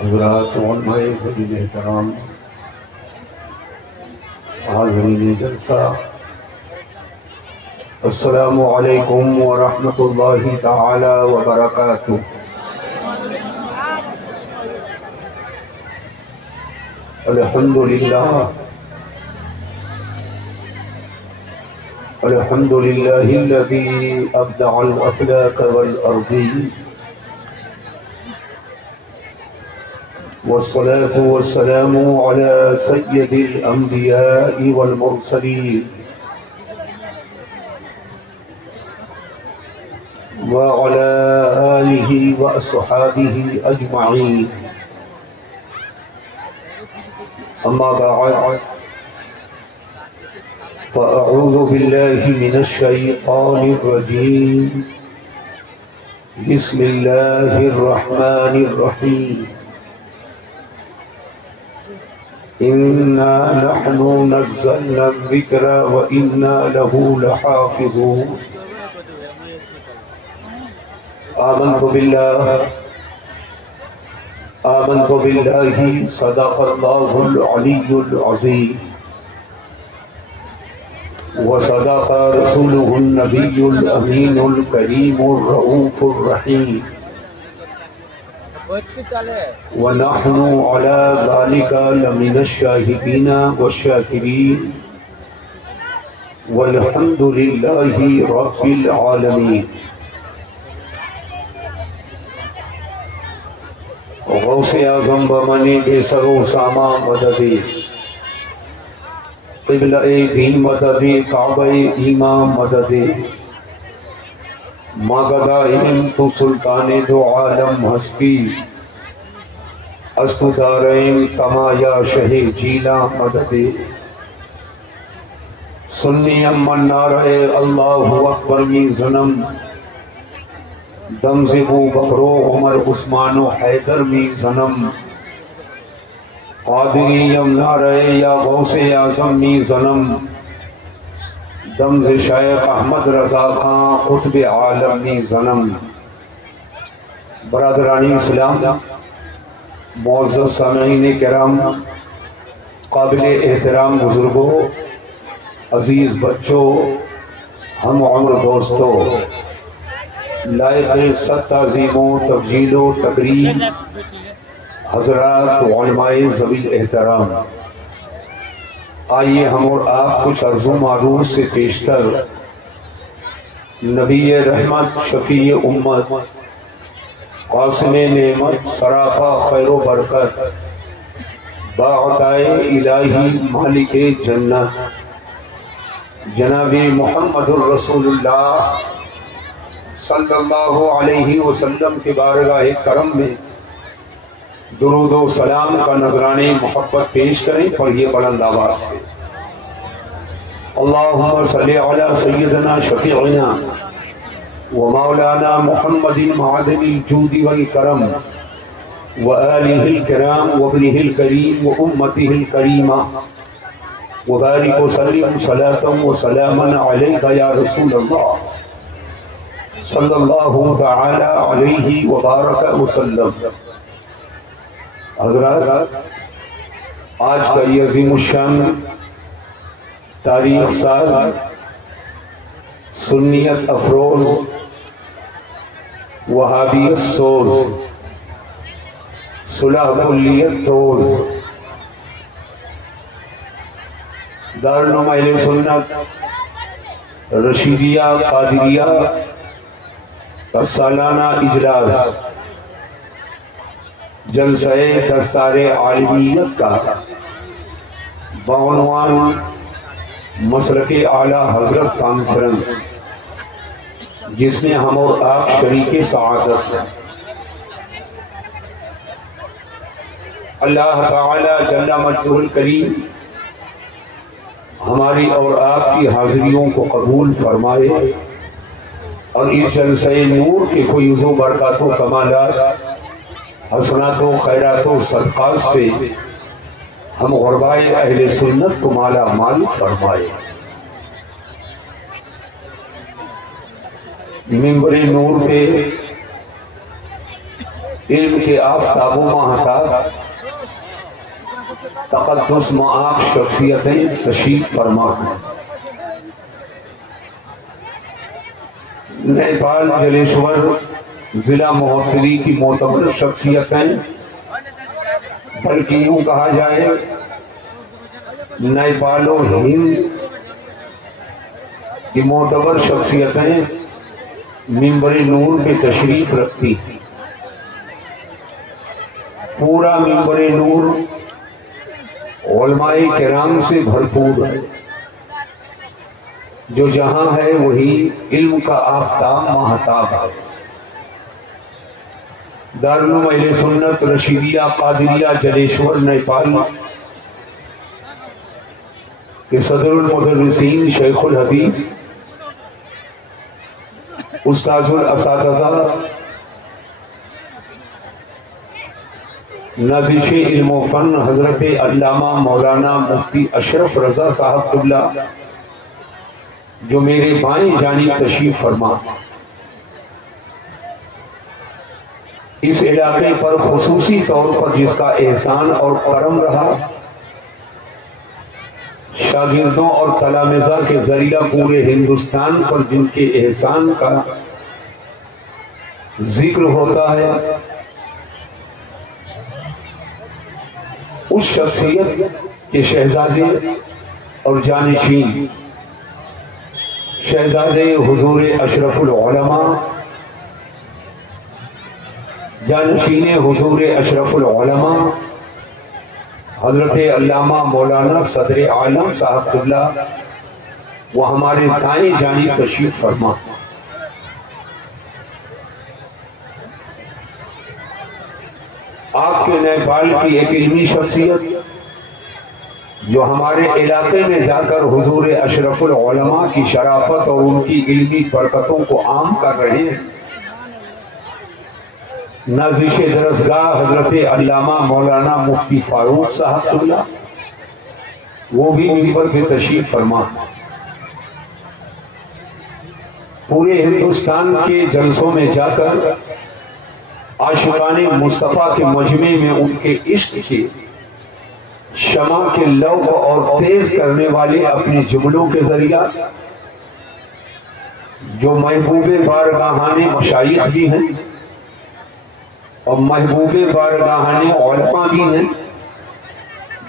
حضرات علماء ذلیل احترام، حاضرین جلسہ، السلام علیکم ورحمۃ اللہ تعالی وبرکاتہ۔ الحمد للہ الذی ابدع الافلاک والارضین، والصلاة والسلام على سید الانبیاء والمرسلین وعلى آلہ واصحابہ اجمعین، اما بعد فأعوذ باللہ من الشیطان الرجیم، بسم اللہ الرحمن الرحیم، إنا نحن نزلنا الذكر وإنا له لحافظون۔ آمنت بالله صدق الله العلي العظيم، وصدق رسوله النبي الأمين الكريم الرؤوف الرحيم، ونحن على ذلك لمن الشاهدين والشاكرين، والحمد لله رب العالمين۔ غوث اعظم بمنی بے سر و ساما مددی، قبلہ دین مددی، کعبہ ایمان مددی، ماغدا علم تو سلطان دو عالم ہستی، استو دارین کما یا شہ جیلا مددی، سنی امن نعرہ اللہ اکبر می زنم، دم زبو بکرو عمر عثمان و حیدر می زنم، قادری یم نعرہ یا غوث اعظم می زنم، دم ز شیخ احمد رضا خان قطب عالم می زنم۔ برادرانی اسلام، معزز سامعین کرام، قابل احترام بزرگوں، عزیز بچوں، ہم عمر دوستوں، لائق صد تعظیم و تبجیل و تکریم حضرات علماء ذوی احترام، آئیے ہم اور آپ کچھ عرض و معروف سے پیشتر نبی رحمت، شفیع امت، قاسم نعمت، سراپا خیر و برکت، باعطائے الہی مالک جنت جناب محمد الرسول اللہ صلی اللہ علیہ وسلم کے بارگاہ کرم میں درود و سلام کا نذرانِ محبت پیش کریں۔ پڑھیے بلند آواز سے، اللہم صلی علی سیدنا شفیعنا و مولانا محمد معدن الجود والکرم و آلہ الکرام و ابنہ الکریم و امتہ الکریمہ، وبارک وسلم صلاۃ و سلاما علیک یا رسول اللہ صلی اللہ تعالی علیہ وبارک وسلم۔ حضرات، آج کا یہ عظیم الشان تاریخ ساز، سنیت افروز، وہابیت سوز، صلح کلیت توز، دارالعلوم اہل سنت رشیدیہ قادریہ کا سالانہ اجلاس جلسہ دستار عالمیت کا بعنوان مسلک اعلیٰ حضرت کانفرنس، جس میں ہم اور آپ شریک سعادت ہیں۔ اللہ تعالی جل مجدہ الکریم ہماری اور آپ کی حاضریوں کو قبول فرمائے، اور اس جلسہ نور کے فیوز و برکات و کمالات، حسنات و خیرات و صدقات سے ہم غربائے اہل سنت کو مالا مال فرمائے۔ منبر نور پہ علم کے آفتاب و ماہتاب تقدس معاق شخصیتیں تشریف فرما ہیں۔ نیپال جلیشور ضلع مہوتری کی معتبر شخصیتیں، بلکہ یوں کہا جائے نیپال و ہند کی معتبر شخصیتیں منبر نور پہ تشریف رکھتی ہیں۔ پورا منبر نور علماء کرام سے بھرپور ہے۔ جو جہاں ہے وہی علم کا آفتاب ماہتاب ہے۔ دارالعلوم اہل سنت رشیدیہ قادریہ جلیشور نیپال کے صدر المدرسین شیخ الحدیث استاذ الاساتذہ نازش علم و فن حضرت علامہ مولانا مفتی اشرف رضا صاحب قبلہ جو میرے بائیں جانب تشریف فرما، اس علاقے پر خصوصی طور پر جس کا احسان اور کرم رہا، شاگردوں اور تلامذہ کے ذریعہ پورے ہندوستان پر جن کے احسان کا ذکر ہوتا ہے، اس شخصیت کے شہزادے اور جانشین شہزادے حضور اشرف العلماء، جانشین حضور اشرف العلماء حضرت علامہ مولانا صدر عالم صاحب قبلہ وہ ہمارے دائیں جانب تشریف فرما۔ آپ کے نیپال کی ایک علمی شخصیت جو ہمارے علاقے میں جا کر حضور اشرف العلماء کی شرافت اور ان کی علمی برکتوں کو عام کر رہے ہیں، نازش درسگاہ حضرت علامہ مولانا مفتی فاروق صاحب قبلہ وہ بھی منبر پہ تشریف فرما۔ پورے ہندوستان کے جلسوں میں جا کر عاشقان مصطفیٰ کے مجمع میں ان کے عشق کے شمع کے لو کو اور تیز کرنے والے اپنے جملوں کے ذریعہ جو محبوب بارگاہان مشائخ بھی ہیں اور محبوب بارگاہان علماء بھی ہیں،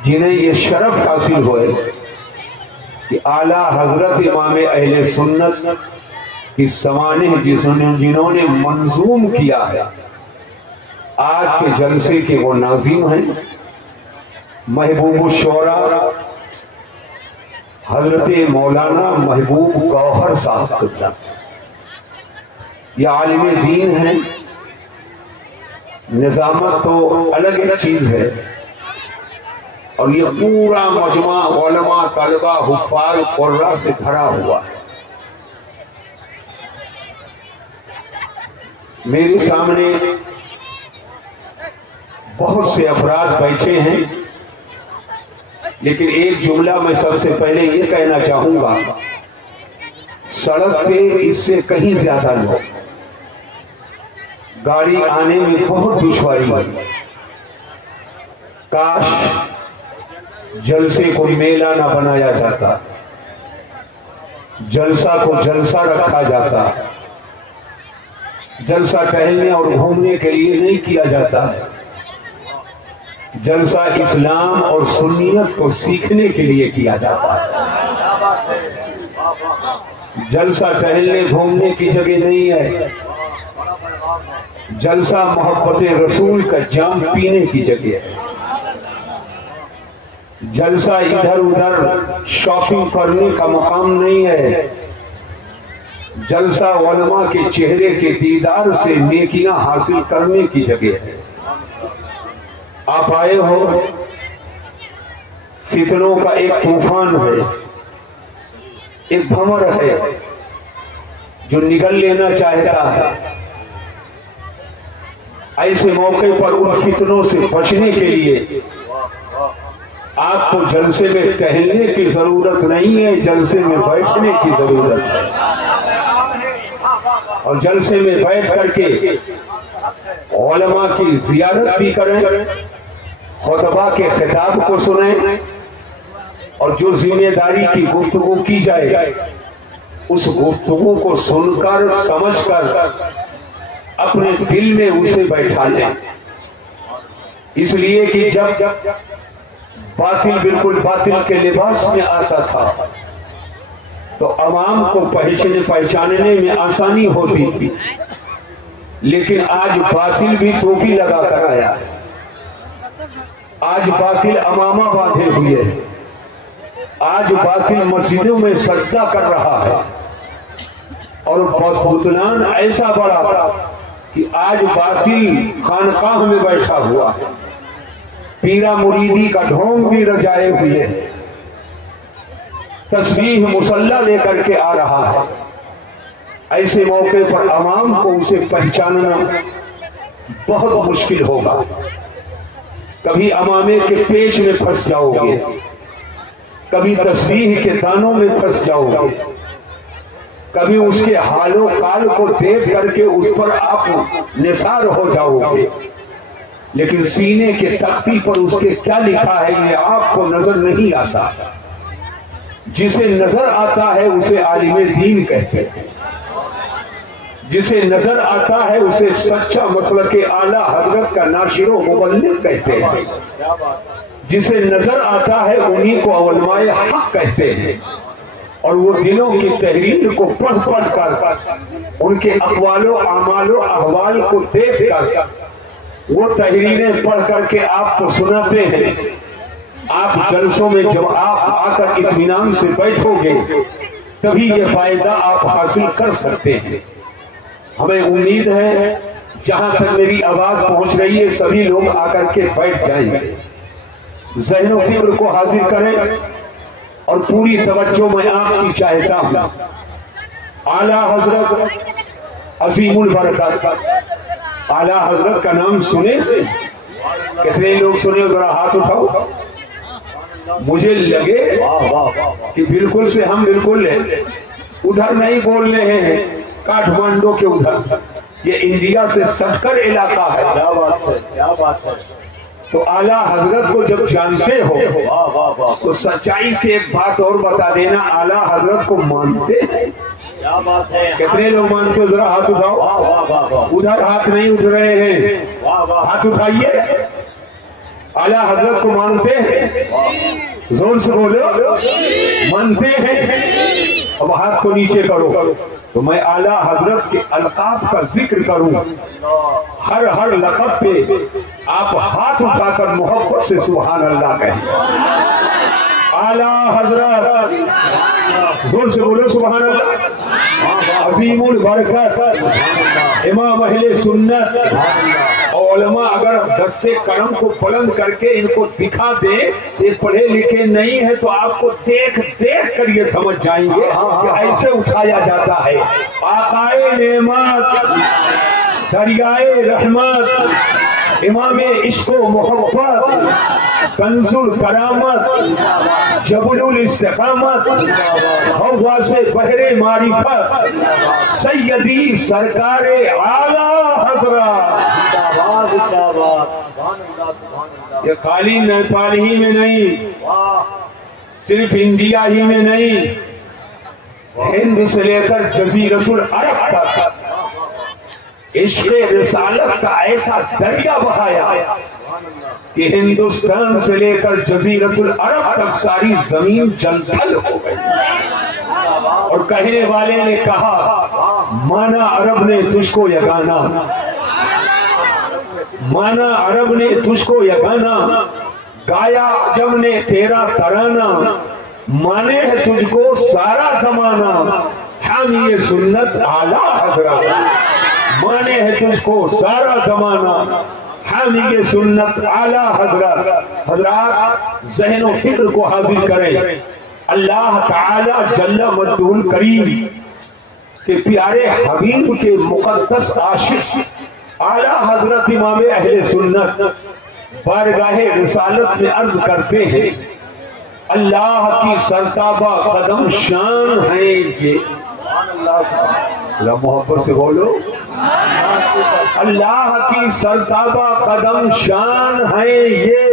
جنہیں یہ شرف حاصل ہوئے کہ اعلیٰ حضرت امام اہل سنت کی سوانح جنہوں نے منظوم کیا ہے، آج کے جلسے کے وہ ناظم ہیں، محبوب الشعراء حضرت مولانا محبوب گوہر صاحب قبلہ۔ یہ عالم دین ہیں، نظامت تو الگ ایک چیز ہے، اور یہ پورا مجمع علماء طلبہ حفاظ قراء سے بھرا ہوا ہے۔ میرے سامنے بہت سے افراد بیٹھے ہیں، لیکن ایک جملہ میں سب سے پہلے یہ کہنا چاہوں گا، سڑک پہ اس سے کہیں زیادہ لوگ، گاڑی آنے میں بہت دشواری ہے۔ کاش جلسے کو میلہ نہ بنایا جاتا، جلسہ کو جلسہ رکھا جاتا، جلسہ ٹہلنے اور گھومنے کے لیے نہیں کیا جاتا ہے، جلسہ اسلام اور سنیت کو سیکھنے کے لیے کیا جاتا ہے۔ جلسہ ٹہلنے گھومنے کی جگہ نہیں ہے، جلسہ محبت رسول کا جام پینے کی جگہ ہے، جلسہ ادھر ادھر شاپنگ کرنے کا مقام نہیں ہے، جلسہ علماء کے چہرے کے دیدار سے نیکیاں حاصل کرنے کی جگہ ہے۔ آپ آئے ہو، فتنوں کا ایک طوفان ہے، ایک بھنور ہے جو نگل لینا چاہتا ہے۔ ایسے موقع پر ان فتنوں سے بچنے کے لیے آپ کو جلسے میں ٹہلنے کی ضرورت نہیں ہے، جلسے میں بیٹھنے کی ضرورت ہے، اور جلسے میں بیٹھ کر کے علماء کی زیارت بھی کریں، خطبہ کے خطاب کو سنیں، اور جو ذمہ داری کی گفتگو کی جائے اس گفتگو کو سن کر سمجھ کر اپنے دل میں اسے بیٹھا لیں۔ اس لیے کہ جب باطل بالکل باطل کے لباس میں آتا تھا تو عوام کو پہچاننے میں آسانی ہوتی تھی، لیکن آج باطل بھی ٹوپی لگا کر آیا ہے، آج باطل امامہ باندھے ہوئے ہے، آج باطل مسجدوں میں سجدہ کر رہا ہے، اور بطلان ایسا بڑا کہ آج باطل خانقاہ میں بیٹھا ہوا ہے، پیرا مریدی کا ڈھونگ بھی رجائے ہوئے ہے، تسبیح مصلی لے کر کے آ رہا ہے۔ ایسے موقع پر عوام کو اسے پہچاننا بہت مشکل ہوگا، کبھی امامے کے پیش میں پھنس جاؤ گے، کبھی تسبیح کے دانوں میں پھنس جاؤ گے، کبھی اس کے حال و قال کو دیکھ کر کے اس پر آپ نثار ہو جاؤ گے، لیکن سینے کے تختی پر اس کے کیا لکھا ہے یہ آپ کو نظر نہیں آتا۔ جسے نظر آتا ہے اسے عالم دین کہتے ہیں، جسے نظر آتا ہے اسے سچا مسلک اعلیٰ حضرت کا ناشر و مبلغ کہتے ہیں، جسے نظر آتا ہے انہی کو علماء حق کہتے ہیں، اور وہ دلوں کی تحریر کو پڑھ پڑھ کر ان کے اقوال و اعمال و احوال کو دیکھ کر وہ تحریریں پڑھ کر کے آپ کو سناتے ہیں۔ آپ جلسوں میں جب آپ آ کر اطمینان سے بیٹھو گے تبھی یہ فائدہ آپ حاصل کر سکتے ہیں۔ ہمیں امید ہے جہاں تک میری آواز پہنچ رہی ہے سبھی لوگ آ کر کے بیٹھ جائیں گے، ذہن و فکر کو حاضر کریں اور پوری توجہ میں آپ کی چاہتا ہوں۔ اعلیٰ حضرت عظیم البرکت، اعلیٰ حضرت کا نام سنے؟ کتنے لوگ سنے؟ ذرا ہاتھ اٹھاؤ۔ مجھے لگے کہ بالکل سے ہم بالکل ادھر نہیں بول رہے ہیں، کاٹھمانڈو کے ادھر، یہ انڈیا سے سٹ کر علاقہ ہے۔ کیا بات ہے۔ تو اعلیٰ حضرت کو جب جانتے ہو تو سچائی سے ایک بات اور بتا دینا، اعلیٰ حضرت کو مانتے ہیں؟ کتنے لوگ مانتے ہو؟ ذرا ہاتھ اٹھاؤ۔ ادھر ہاتھ نہیں اٹھ رہے ہیں، ہاتھ اٹھائیے۔ اعلیٰ حضرت کو مانتے ہیں؟ زور سے بولو، مانتے ہیں؟ اب ہاتھ کو نیچے کرو تو میں اعلیٰ حضرت کے القاب کا ذکر کروں، ہر لقب پہ آپ ہاتھ اٹھا کر محبت سے سبحان اللہ کہیں۔ اعلیٰ حضرت، زور سے بولو سبحان اللہ، عظیم البرکت، امام اہل سنت۔ علماء اگر دستے کرم کو بلند کر کے ان کو دکھا دیں یہ پڑھے لکھے نہیں ہے تو آپ کو دیکھ دیکھ کر یہ سمجھ جائیں گے کہ ایسے اٹھایا جاتا ہے۔ آقائے نعمت، دریائے رحمت، امام عشق و محبت، کنز الکرامت، جبل الاستقامت، غواص بحر معرفت، سیدی سرکار اعلیٰ حضرت۔ یہ خالی نیپال ہی میں نہیں، صرف انڈیا ہی میں نہیں، ہند سے لے کر جزیرت العرب تک عشق رسالت کا ایسا دریا بہایا کہ ہندوستان سے لے کر جزیرت العرب تک ساری زمین جنتھل ہو گئی۔ اور کہنے والے نے کہا مانا عرب نے تجھ کو یگانا، مانا عرب نے تجھ کو یگانا، گایا عجم نے تیرا ترانہ، مانے ہے تجھ کو سارا زمانہ، حامی سنت اعلیٰ حضرت، مانے ہے تجھ کو سارا زمانہ، حامی سنت اعلیٰ حضرت۔ حضرات ذہن و فکر کو حاضر کریں، اللہ تعالی جل مجدہ الکریم کے پیارے حبیب کے مقدس عاشق اعلیٰ حضرت امام اہل سنت بارگاہ رسالت میں عرض کرتے ہیں اللہ کی سرتابہ قدم شان ہیں یہ۔ اللہ محبت سے بولو، اللہ کی سرتابہ قدم شان ہے یہ،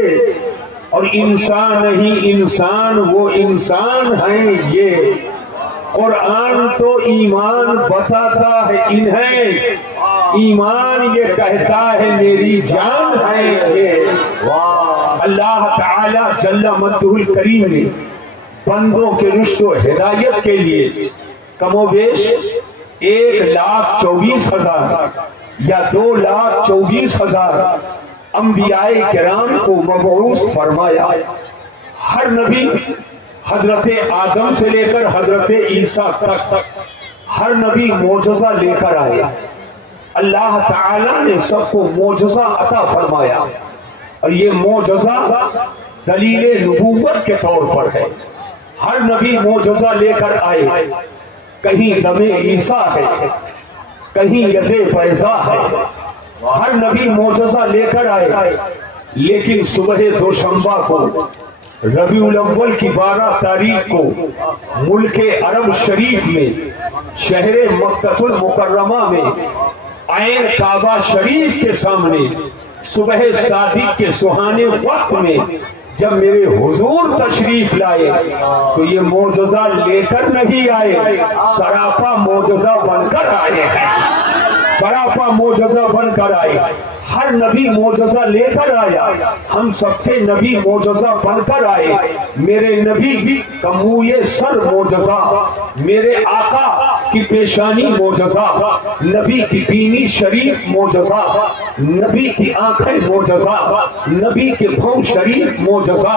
اور انسان نہیں انسان وہ انسان ہیں یہ۔ قرآن تو ایمان بتاتا ہے انہیں، ایمان یہ کہتا ہے میری جان ہے یہ۔ اللہ تعالی جل مجدہ الکریم نے بندوں کے رشد و ہدایت کے لیے کم و بیش 1,24,000 یا 2,24,000 انبیاء کرام کو مبعوث فرمایا۔ ہر نبی حضرت آدم سے لے کر حضرت عیسیٰ تک ہر نبی معجزہ لے کر آئے۔ اللہ تعالی نے سب کو معجزہ عطا فرمایا، اور یہ معجزہ دلیل نبوت کے طور پر ہے۔ ہر نبی معجزہ لے کر آئے، کہیں دم عیسیٰ ہے، کہیں ید بیضا ہے، ہر نبی معجزہ لے کر آئے۔ لیکن صبح دوشنبہ کو ربیع الاول کی 12 تاریخ کو ملک عرب شریف میں شہر مکہ المکرمہ میں عین کعبہ شریف کے سامنے صبح صادق کے سہانے وقت میں جب میرے حضور تشریف لائے تو یہ معجزہ لے کر نہیں آئے، سراپا معجزہ بن کر آئے ہیں، سراپا معجزہ بن کر آئے۔ ہر نبی معجزہ لے کر آیا، ہم سب کے نبی معجزہ بن کر آئے۔ میرے نبی کا منہ سر معجزہ، میرے آقا کی پیشانی معجزہ، نبی کی بینی شریف معجزہ، نبی کی آنکھیں معجزہ، نبی کے بھون شریف معجزہ،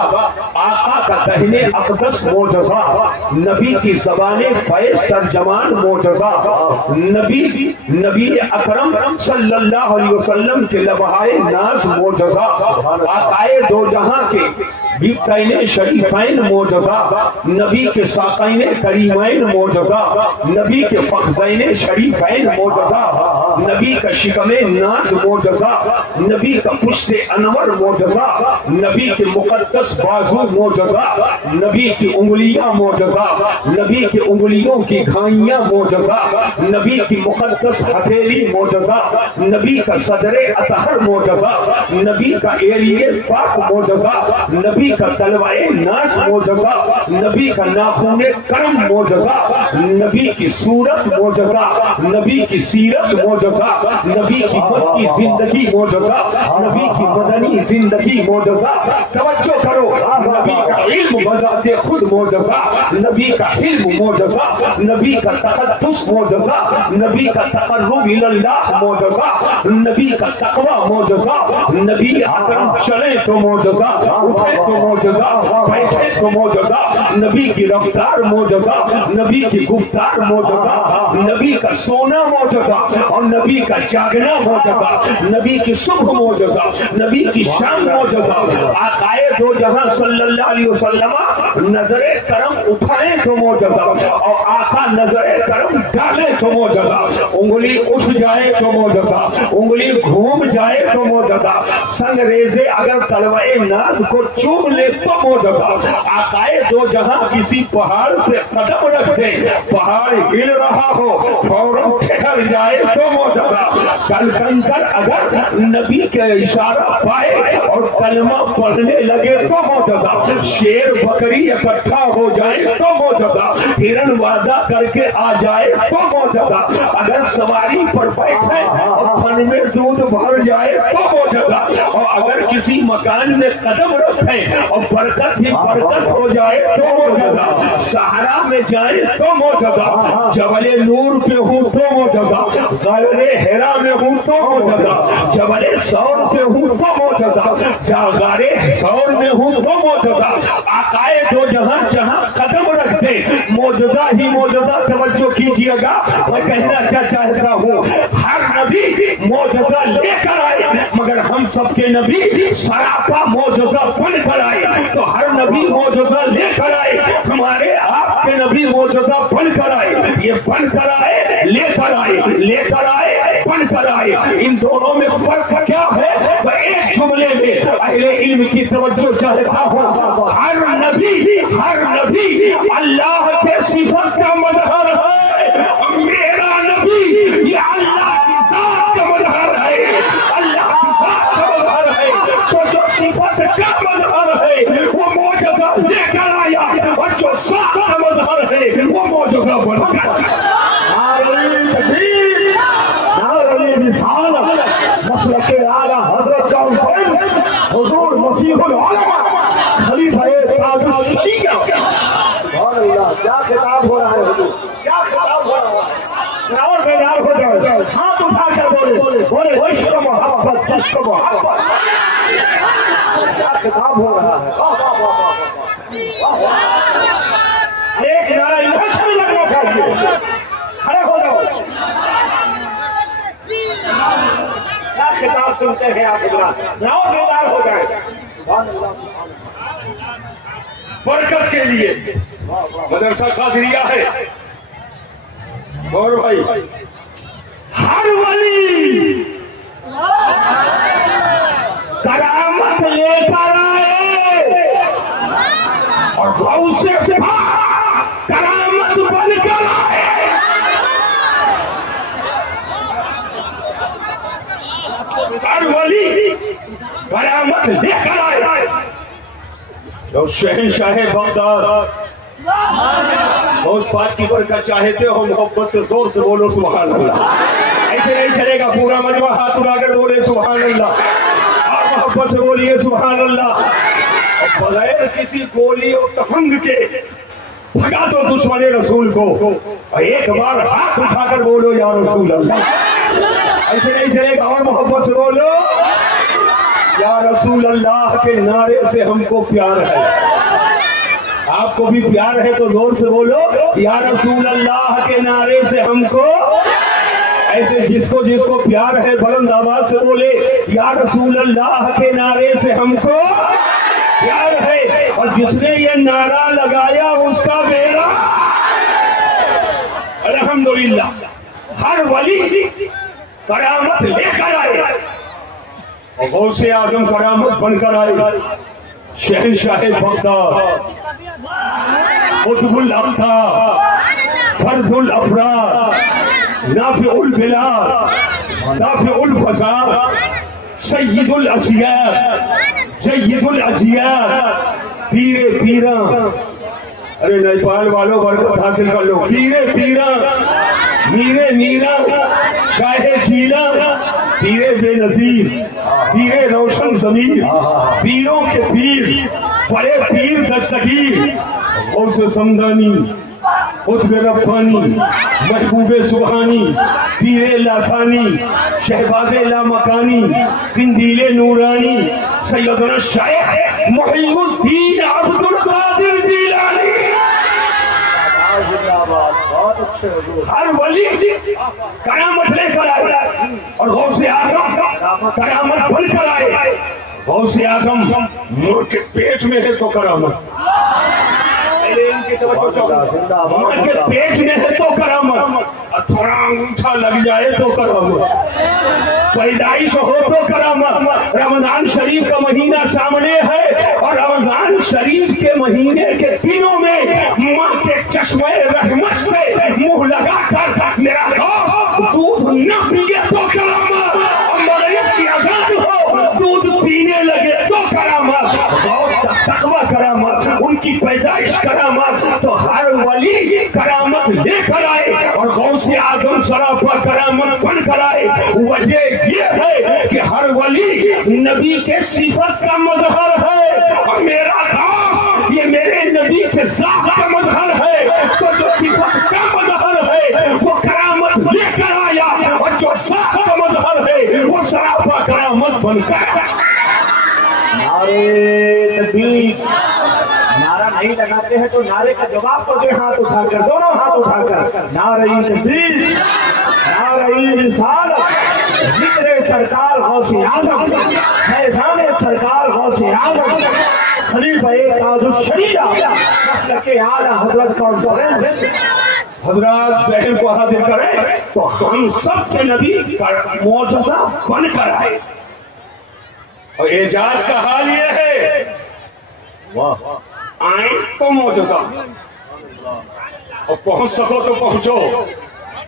آقا کا دہنے اقدس معجزہ، نبی کی زبان فیض ترجمان معجزہ، نبی اکرم صلی اللہ علیہ وسلم کے لبہائے ناز معجزہ، آقائے دو جہاں کے بیبتین شریفین معجزہ، نبی کے ساقین کریمین معجزہ، نبی کے فخذین شریفین معجزہ، نبی کا شکم ناز معجزہ، نبی کا پشت انور معجزہ، نبی کے مقدس بازو معجزہ، نبی کی انگلیاں معجزہ، نبی کی انگلیوں کی گھائیاں معجزہ، نبی کی مقدس ہتھیلی معجزہ، نبی کا صدر اطہر معجزہ، نبی کا ایلیے پاک معجزہ، نبی کا تلوائے ناز معجزہ، نبی کا ناخون کرم معجزہ، نبی کی صورت معجزہ، نبی کی سیرت معجزہ، نبی کی مکی زندگی معجزہ، نبی کی مدنی زندگی معجزہ۔ توجہ کرو، نبی کا علم بذات خود معجزہ، نبی کا حلم معجزہ، نبی کا تقدس معجزہ، نبی کا تقرب اللہ معجزہ، نبی کا تقوی معجزہ، نبی اکرم چلے تو معجزہ، اٹھے تو معجزہ، بیٹھے تو معجزہ، نبی کی رفتار معجزہ، نبی کی گفتار معجزہ، نبی کا سونا معجزہ اور نبی کا جاگنا معجزہ، نبی کی صبح معجزہ، نبی کی شام معجزہ۔ آقائے دو جہاں صلی اللہ علیہ وسلم نظر کرم اٹھائیں تو معجزہ، اور آقا نظر کرم ڈالے تو معجزہ، انگلی اٹھ جائے تو معجزہ، انگلی گھوم جائے تو معجزہ، سنگ ریزے اگر تلوائے ناز کو چوم لے تو معجزہ۔ آقائے دو جہاں کسی پہاڑ پہ قدم رکھ دے، پہاڑ ہل رہا ہو فوراً ٹھہر جائے تو معجزہ۔ کل کنکر اگر نبی کے اشارہ پائے اور کلمہ پڑھنے لگے تو معجزہ، شیر بکری اکٹھا ہو جائے تو معجزہ، ہرن وعدہ کر کے آ جائے تو معجزہ، اگر سواری پر بیٹھے اور تھن میں دودھ بھر جائے تو معجزہ، اور اگر کسی مکان میں قدم رکھے اور برکت ہی برکت ہو جائے تو معجزہ، صحرا میں جائے تو معجزہ، جبل نور پہ ہوں تو معجزہ، غار حرا میں ہوں تو معجزہ، جبل ثور پہ ہوں تو معجزہ، غار ثور میں ہوں تو معجزہ۔ آقائے دو جہاں جہاں قدم رکھ دے معجزہ ہی معجزہ۔ توجہ کیجئے گا، میں کہنا کیا چاہتا ہوں، ہر نبی معجزہ لے کر آئے، مگر ہم سب کے نبی سراپا معجزہ بن کر آئے۔ تو ہر نبی معجزہ لے کر آئے، ہمارے آپ کے نبی معجزہ بن کر آئے۔ یہ بن کر آئے، لے کر آئے، لے کر آئے، بن کر آئے۔ ان دونوں میں فرق کیا ہے؟ میں ایک جملے میں اہل علم کی توجہ چاہتا ہوں، ہر نبی اللہ کے صفت کا مظہر ہے، اور میرا نبی یہ اللہ کی ذات کا مظہر ہے۔ اعلیٰ حضرت کانفرنس حضور مسیح العالم خلیفہ تاج الشریعہ. سبحان اللہ. کیا خطاب ہو رہا ہے حضور, کیا خطاب ہو رہا ہے. اور بیدار ہو جائے, ہاتھ اٹھا کر بولے عشق محبت, عشق محبت. کیا خطاب ہو رہا ہے. واہ واہ واہ. ایک نعرہ یہاں سے بھی لگنا چاہیے. کھڑے ہو جاؤ. کیا خطاب سنتے ہیں آپ حضرات, اور بیدار ہو جائے. سبحان اللہ سبحان اللہ. برکت کے لیے مدرسہ قادریہ ہے. اور بھائی ہر ولی کرامت لے کر آئے اور غوث پاک کرامت بن کر آئے. ہر ولی کرامت لے کر آئے. جو شہنشاہ بغداد اس بات کی برکت چاہتے ہو محبت سے زور سے بولو سبحان اللہ. ایسے نہیں چلے گا, پورا مجمع ہاتھ اٹھا کر بولے سبحان اللہ. آپ محبت سے بولیے سبحان اللہ. اور بغیر کسی گولی اور تفنگ کے بھگا دو دشمن رسول کو, اور ایک بار ہاتھ اٹھا کر بولو یا رسول اللہ. ایسے نہیں چلے گا, اور محبت سے بولو یا رسول اللہ کے نعرے سے ہم کو پیار ہے. آپ کو بھی پیار ہے تو زور سے بولو یا رسول اللہ کے نعرے سے ہم کو. ایسے جس کو پیار ہے بلند آواز سے بولے یا رسول اللہ کے نعرے سے ہم کو پیار ہے. اور جس نے یہ نعرہ لگایا اس کا بیڑا الحمدللہ. ہر ولی کرامت لے کر آئے اور غوث اعظم کرامت بن کر آئے. شہنشاہ بغداد, قطب الاقطاب, فرد الافراد, نافع البلاد, دافع الفساد, سید الاشیاء, سید الاجیاء, پیر پیراں. ارے نیپال والوں برکت حاصل کر لو. پیر پیراں, میر میراں, شاہ جیلاں, پیر بے نظیر, پیر روشن ضمیر, پیروں کے پیر, بڑے پیر دستگیر, غوث سمدانی, قطب ربانی, محبوب سبحانی, پیر لافانی, شہباز لامکانی, قندیل نورانی, سیدنا شیخ محی الدین عبد القادر جیلانی. ہر ولی کرامت لے کر آئے اور غوث اعظم کرامت بن کر آئے. غوث اعظم مر کے پیٹ میں ہے تو کرامت, مر کے پیٹ میں ہے تو کرامت, اور تھوڑا انگوٹھا لگ جائے تو کرامت, پیدائش ہو تو کرامت. رمضان شریف کا مہینہ سامنے ہے اور رمضان شریف کے مہینے کے دنوں میں ماں کے چشمے رحمت سے منہ لگا کر میرا دوست دودھ نہ پیے تو کرامت, اور مغرب کی اذان ہو دودھ پینے لگے تو کرامت. غوث کا تقویٰ کرامت, ان کی پیدائش کرامت. تو ہر ولی کرامت لے کر آئے اور غوث اعظم سراپا کرامت بن کر آئے. وجہ یہ ہے کہ ہر ولی نبی کے صفت کا مظہر ہے, اور میرا خاص یہ میرے نبی کے ذات کا مظہر ہے. تو جو صفت کا مظہر ہے وہ کرامت لے کر آیا, اور جو ذات کا مظہر ہے وہ سراپا کرامت بن کر. نعرے تکبیر. نعرہ نہیں لگاتے ہیں تو نعرے کا جواب تو دے ہاتھ اٹھا کر, دونوں ہاتھ اٹھا کر. نعرہ تکبیر, نعرہ رسالت, ذکر سرکار غوث اعظم, فیضان سرکار غوث اعظم, خلیفہ تاج الشریعہ, مسلک اعلیٰ حضرت کانفرنس. حضرات ذہن کو حاضر کریں تو ہم سب کے نبی معجزہ بن کر آئے. اور اعجاز کا حال یہ ہے آئیں تو معجزہ, اور پہنچ سکو تو پہنچو,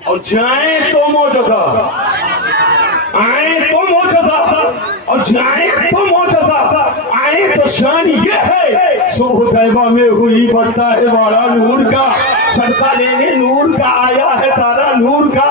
اور جائیں تو معجزہ. آئیں تو معجزہ اور جائیں تو معجزہ. آئیں تو شان یہ ہے صبح طیبہ میں ہوئی بڑھتا ہے بڑا نور کا, صدقہ لینے نور کا آیا ہے تارا نور کا.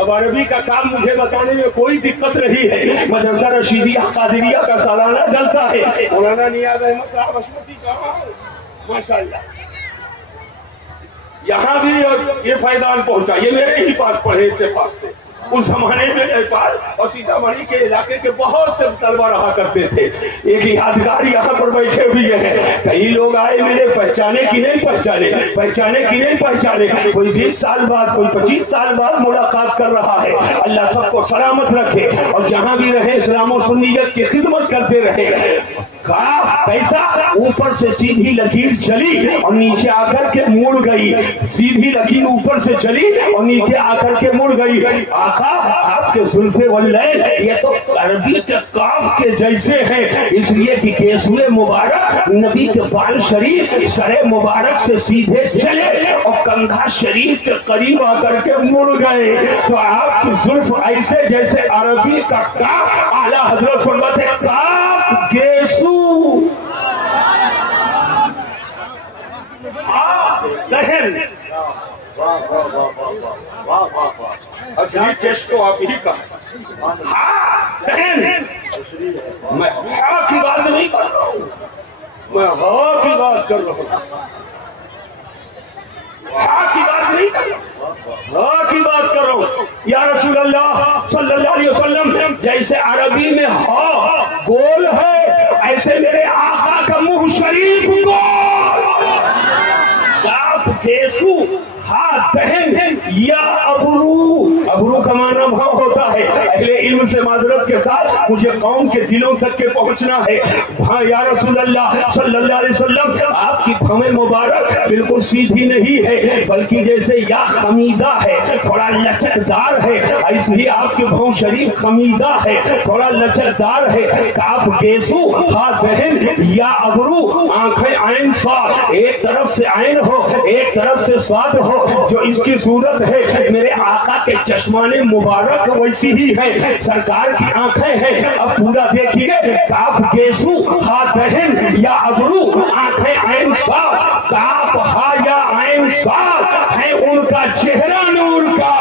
اب عربی کا کام مجھے بتانے میں کوئی دقت نہیں ہے. مدرسہ رشیدیہ قادریہ کا سالانہ جلسہ ہے. مولانا نیاز احمد صاحب حشمتی کہاں ہے؟ ماشاء اللہ یہاں بھی یہ فیضان پہنچا. یہ میرے ہی پاس پڑھے اتفاق سے. اس زمانے میں نیپال اور سیتامڑھی کے علاقے کے بہت سے طلبہ رہا کرتے تھے. ایک یادگار یہاں پر بیٹھے ہوئے ہیں. کئی لوگ آئے ملے, پہچانے کی نہیں پہچانے, پہچانے کی نہیں پہچانے. کوئی 20 سال بعد, کوئی 25 سال بعد ملاقات کر رہا ہے. اللہ سب کو سلامت رکھے اور جہاں بھی رہے اسلام و سنیت کی خدمت کرتے رہے. پیسہ اوپر سے سیدھی لکیر چلی اور نیچے آ کر کے مڑ گئی. سیدھی لکیر اوپر سے چلی اور نیچے آ کر کے مڑ گئی. آقا آپ کے زلف واللیل یہ تو عربی کے کاف کے جیسے ہیں, اس لیے کہ کیسوے مبارک نبی کے بال شریف سر مبارک سے سیدھے چلے اور کندھا شریف کے قریب آ کر کے مڑ گئے. تو آپ کی زلف ایسے جیسے عربی کا کاف. اعلیٰ حضرت فرماتے ہیں کاف گیسو دہن. اصلی ٹیسٹ تو آپ ہی کا دہن. میں ہاں کی بات نہیں کر رہا ہوں, میں ہاں کی بات کر رہا ہوں. ہاں کی بات نہیں کر رہا, ہاں کی بات کر رہا ہوں. یا رسول اللہ صلی اللہ علیہ وسلم جیسے عربی میں ہاں گول ہے ایسے میرے آقا کا منہ شریف گول. کاف گیسو ہاں دہن یا ابرو. ابرو کا معنی بھاؤ ہوتا ہے. اہل علم سے معذرت کے ساتھ مجھے قوم کے دلوں تک کے پہنچنا ہے. ہاں یا رسول اللہ صلی اللہ علیہ وسلم آپ کی بھویں مبارک بالکل سیدھی نہیں ہے بلکہ جیسے یا خمیدہ ہے, تھوڑا لچکدار ہے. ایسے ہی آپ کی بھوں شریف خمیدہ ہے, تھوڑا لچکدار ہے. کاف گیسو ہاں دہن یا ابرو. آنکھیں عین صاد, ایک طرف سے عین ہو ایک طرف سے صاد ہو. جو اس کی صورت ہے میرے آقا کے چشمان مبارک ویسی ہی ہے. سرکار کی آنکھیں ہیں. اب پورا دیکھیے کاف گیسو ہا دہن یا ابرو. آنکھیں عین صاد, کاف ہا یا عین صاد ہے ان کا چہرہ نور کا.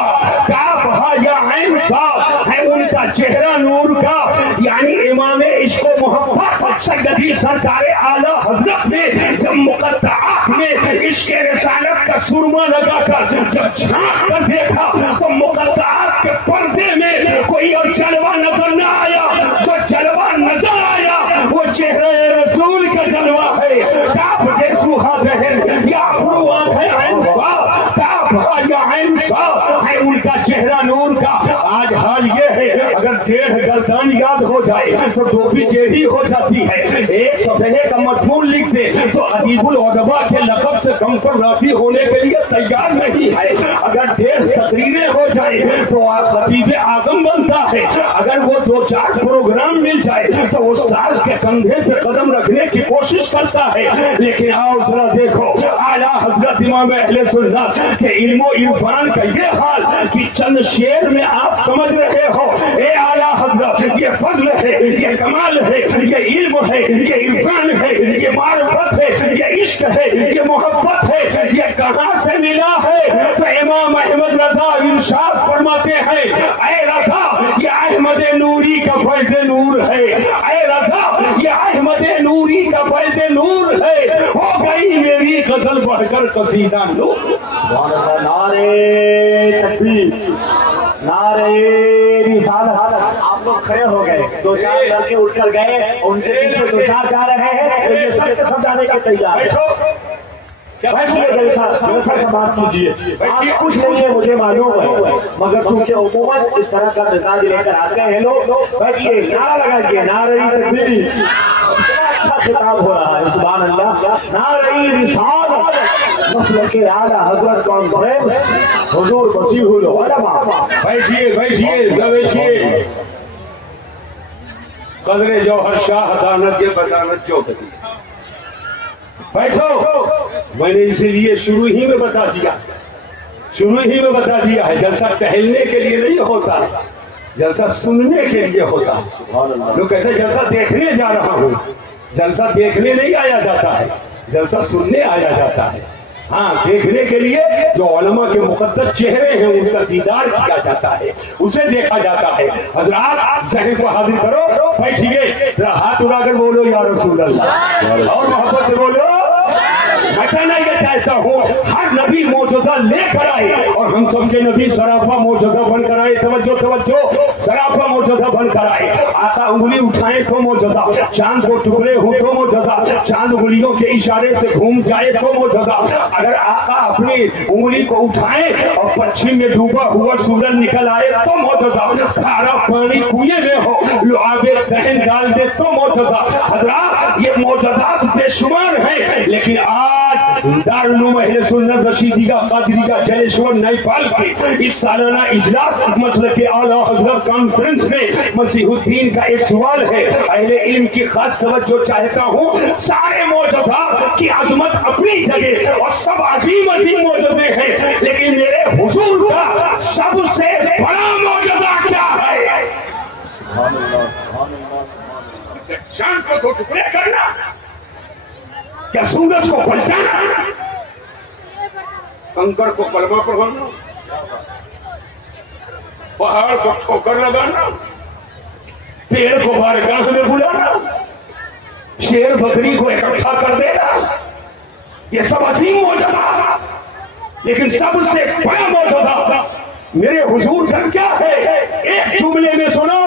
کاف ہا یا عین صاد ہے ان کا چہرہ نور کا. یعنی امام عشق و محبت سیدی سرکار اعلیٰ حضرت نے جب مقطعات میں عشق رسالت کا سرما لگا کر جب جھانک کر دیکھا تو مقطعات کے پردے میں کوئی اور جلوہ نظر نہ آیا. جو جلوہ نظر آیا وہ چہرہ رسول کا جلوہ ہے. کاف گیسو ہا دہن یا ابرو آنکھیں عین صاد, کاف ہا یا عین صاد ہے ان کا چہرہ نور کا. آج حال یہ ہے اگر 1.5 گردان یاد ہو جائے تو ٹوپی ٹیڑھی ہو جاتی ہے. ایک صفحے کا مضمون لکھ دے تو ادیب الادباء کے لقب سے کم پر راضی ہونے کے لیے تیار نہیں ہے. اگر 1.5 تقریریں ہو جائے تو خطیب اعظم بنتا ہے. اگر وہ 2-4 پروگرام مل جائے تو استاذ کے کندھے پہ قدم رکھنے کی کوشش کرتا ہے. لیکن آؤ ذرا دیکھو اعلیٰ حضرت امام اہل سنت کے علم و عرفان کا یہ حال کہ چند شعر میں آپ سمجھ رہے ہو اے اعلیٰ حضرت یہ فضل ہے, یہ کمال ہے, یہ علم ہے, یہ عرفان ہے, یہ معرفت ہے, یہ عشق ہے, یہ محبت ہے, یہ کہاں سے ملا ہے. تو امام احمد رضا ارشاد فرماتے ہیں اے رضا یہ احمد نوری کا فیض نور ہے. اے رضا یہ احمد نوری کا فیض نور ہے. ہو گئی میری غزل بڑھ کر قصیدہ نور. سبحان اللہ. نعرے تکبیر, نعرے رسالت. آپ لوگ کھڑے ہو گئے, 2-4 لڑکے اٹھ کر گئے, ان کے پیچھے 2-4 جا رہے ہیں تو یہ سب کے سب جانے کے تیار ہیں. بیٹھیے جلسہ سماعت کیجیے. آپ کچھ نہیں ہے مجھے معلوم ہے مگر چونکہ عموماً اس طرح کا مزاج لے کر آتے ہیں لوگ. بیٹھیے, نعرہ لگائیے نعرہ تکبیر. اچھا خطاب ہو رہا ہے سبحان اللہ. نعرہ رسالت مسلک اعلیٰ حضرت کانفرنس حضور مسیح العلماء. بیٹھیے بیٹھیے. قدر جوہر شاہ دانت یہ بتانت جو کری. بیٹھو. میں نے اسی لیے شروع ہی میں بتا دیا ہے جلسہ ٹہلنے کے لیے نہیں ہوتا, جلسہ سننے کے لیے ہوتا. جو کہتے ہیں جلسہ دیکھنے جا رہا ہوں, جلسہ دیکھنے نہیں آیا جاتا ہے, جلسہ سننے آیا جاتا ہے. ہاں دیکھنے کے لیے جو علماء کے مقدس چہرے ہیں اس کا دیدار کیا جاتا ہے، اسے دیکھا جاتا ہے۔ حضرات ذہن کو حاضر کرو، بیٹھیے، ذرا ہاتھ اٹھا کر بولو یا رسول اللہ، اور محبت سے بولو۔ میں کہنا یہ چاہتا ہوں ہر نبی معجزہ لے کر آئے اور ہم سب کے نبی سراپا معجزہ بن کر آئے۔ توجہ توجہ، سراپا معجزہ بن کر آئے۔ آقا انگلی اٹھائیں تو معجزہ، چاند کو ٹکڑے ہو تو معجزہ، چاند انگلیوں کے اشارے سے گھوم جائے تو معجزہ۔ اگر آقا اپنی انگلی کو اٹھائیں اور پچھم میں ڈوبا ہوا سورج نکل آئے تو معجزہ، کھارا پانی کنویں میں ہو لعاب دہن ڈال دے تو معجزہ۔ حضرات یہ معجزات بے شمار ہیں، لیکن آج دارالعلوم اہل سنت رشیدیہ قادریہ جلیشور نیپال کے اس سالانہ اجلاس مسلک اعلیٰ حضرت کانفرنس میں مسیح الدین کا ایک سوال ہے، اہل علم کی خاص توجہ چاہتا ہوں۔ سارے معجزات کی عظمت اپنی جگہ اور سب عظیم عظیم معجزے ہیں، لیکن میرے حضور کا سب سے بڑا معجزہ کیا ہے؟ سبحان اللہ، سبحان اللہ، سبحان اللہ۔ چاند کو دو ٹکڑے کرنا، کیا سورج کو پلٹانا، کنکر کو کلمہ پڑھانا، پہاڑ کو ٹھوکر لگانا، پیڑ کو بارگاہ میں بلانا، شیر بکری کو اکٹھا کر دینا، یہ سب عظیم معجزہ، لیکن سب سے بڑا معجزہ میرے حضور کا کیا ہے؟ ایک جملے میں سنو،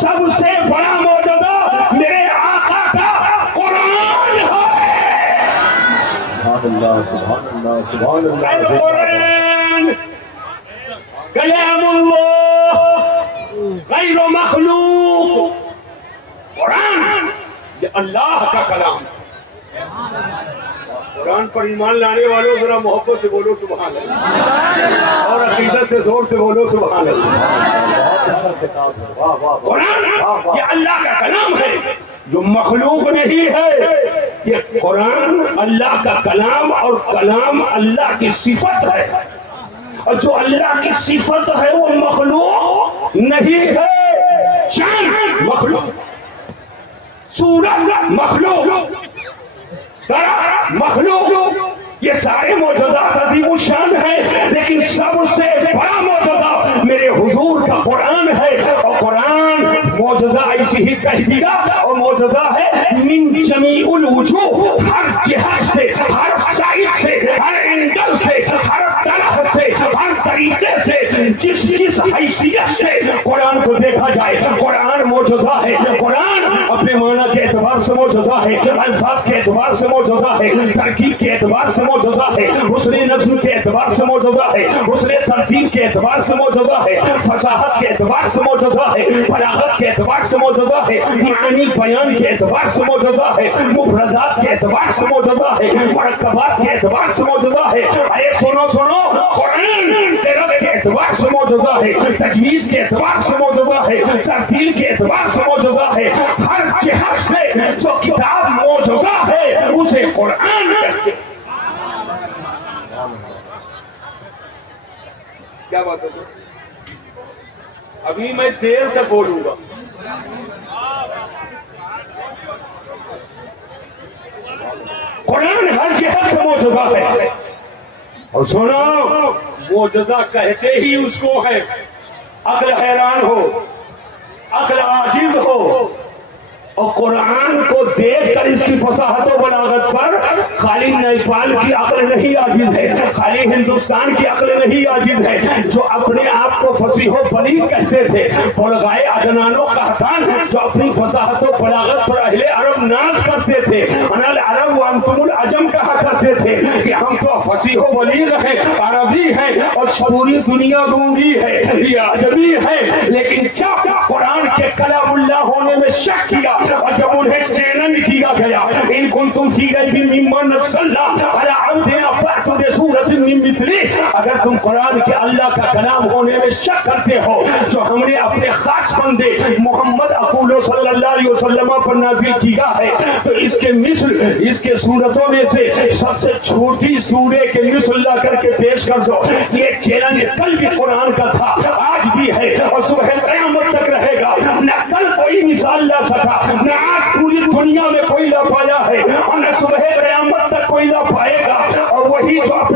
سب سے بڑا معجزہ میرے آقا کا قرآن ہے۔ سبحان اللہ، سبحان اللہ، سبحان اللہ۔ القرآن کلام اللہ غیر مخلوق، قرآن یہ اللہ کا کلام۔ قرآن پر ایمان لانے والوں ذرا محبت سے بولو سبحان اللہ، اور عقیدت سے زور سے بولو سبحان اللہ۔ قرآن یہ اللہ کا کلام ہے جو مخلوق نہیں ہے، یہ قرآن اللہ کا کلام، اور کلام اللہ کی صفت ہے، اور جو اللہ کی صفت ہے وہ مخلوق نہیں ہے۔ چاند مخلوق، سورج مخلوق، درخت مخلوق، یہ سارے معجزات عظیم الشان ہیں، لیکن سب سے بڑا معجزہ میرے حضور کا قرآن ہے، اور قرآن معجزہ ایسی ہی کہہ دیا، اور معجزہ ہے من جمیع الوجوہ، ہر جہت سے، ہر سائد سے، ہر اینگل سے، ہر طرح سے، ہر طریقے سے، جس حیثیت سے قرآن کو دیکھا جائے قرآن معجزہ ہے۔ قرآن اپنے معنی کے اعتبار سے معجزہ ہے، الفاظ کے اعتبار سے معجزہ ہے، ترکیب کے اعتبار سے معجزہ ہے، حسن نظم کے اعتبار سے معجزہ ہے، حسن ترتیب کے اعتبار سے معجزہ ہے، فصاحت کے اعتبار سے معجزہ ہے، بلاغت کے اعتبار سے معجزہ ہے، معانی بیان کے اعتبار سے معجزہ ہے، مفردات کے اعتبار سے معجزہ ہے، مرکبات کے اعتبار سے معجزہ ہے۔ ارے سنو سنو، قرآن قرأت کے اعتبار سے معجزہ ہے، تجوید کے اعتبار سے معجزہ ہے، ترتیل کے اعتبار سے معجزہ ہے، ہر جہت سے جو کتاب معجزہ ہے اسے قرآن کہتے ہیں۔ کیا بات ہے؟ ابھی میں دیر تک بولوں گا۔ قرآن ہر جہت سے معجزہ ہے، اور سنو معجزہ کہتے ہی اس کو ہے، عقل حیران ہو، عقل عاجز ہو، اور قرآن کو دیکھ کر اس کی فصاحت و بلاغت پر خالی نیپال کی عقل نہیں عاجز ہے، خالی ہندوستان کی عقل نہیں عاجز ہے، جو اپنے آپ کو فصیح و بلیغ کہتے تھے، بلغائے عدنان و قحطان جو اپنی فصاحت و بلاغت پر اہل عرب ناز کرتے تھے، انا العرب وانتم العجم کہا کرتے تھے کہ ہم تو فصیح و بلیغ ہیں، عربی ہیں، اور پوری دنیا گونگی ہے، یہ عجمی ہے، لیکن کیا قرآن کے کلام اللہ ہونے میں شک کیا، اور جب انہیں چیلنج کیا گیا ان کنتم فی ریب مما نزلنا علی عبدنا فأتوا بسورۃ من مثلہ، اگر تم قرآن کے اللہ کا کلام ہونے میں شک کرتے ہو جو ہم نے اپنے خاص بندے محمد اقول صلی اللہ علیہ وسلم پر نازل کیا ہے، تو اس کے مثل، اس کے صورتوں میں سے سب سے چھوٹی سورے کے مثل لا کر کے پیش کر دو۔ یہ چیلنج کل بھی قرآن کا تھا، آج بھی ہے، اور صبح قیامت تک رہے گا۔ نہ کل کوئی مثال لا سکا، نہ آج پوری دنیا میں کوئی لا پایا ہے، اور نہ صبح قیامت تک کوئی لا پائے گا، اور وہی جو اپنے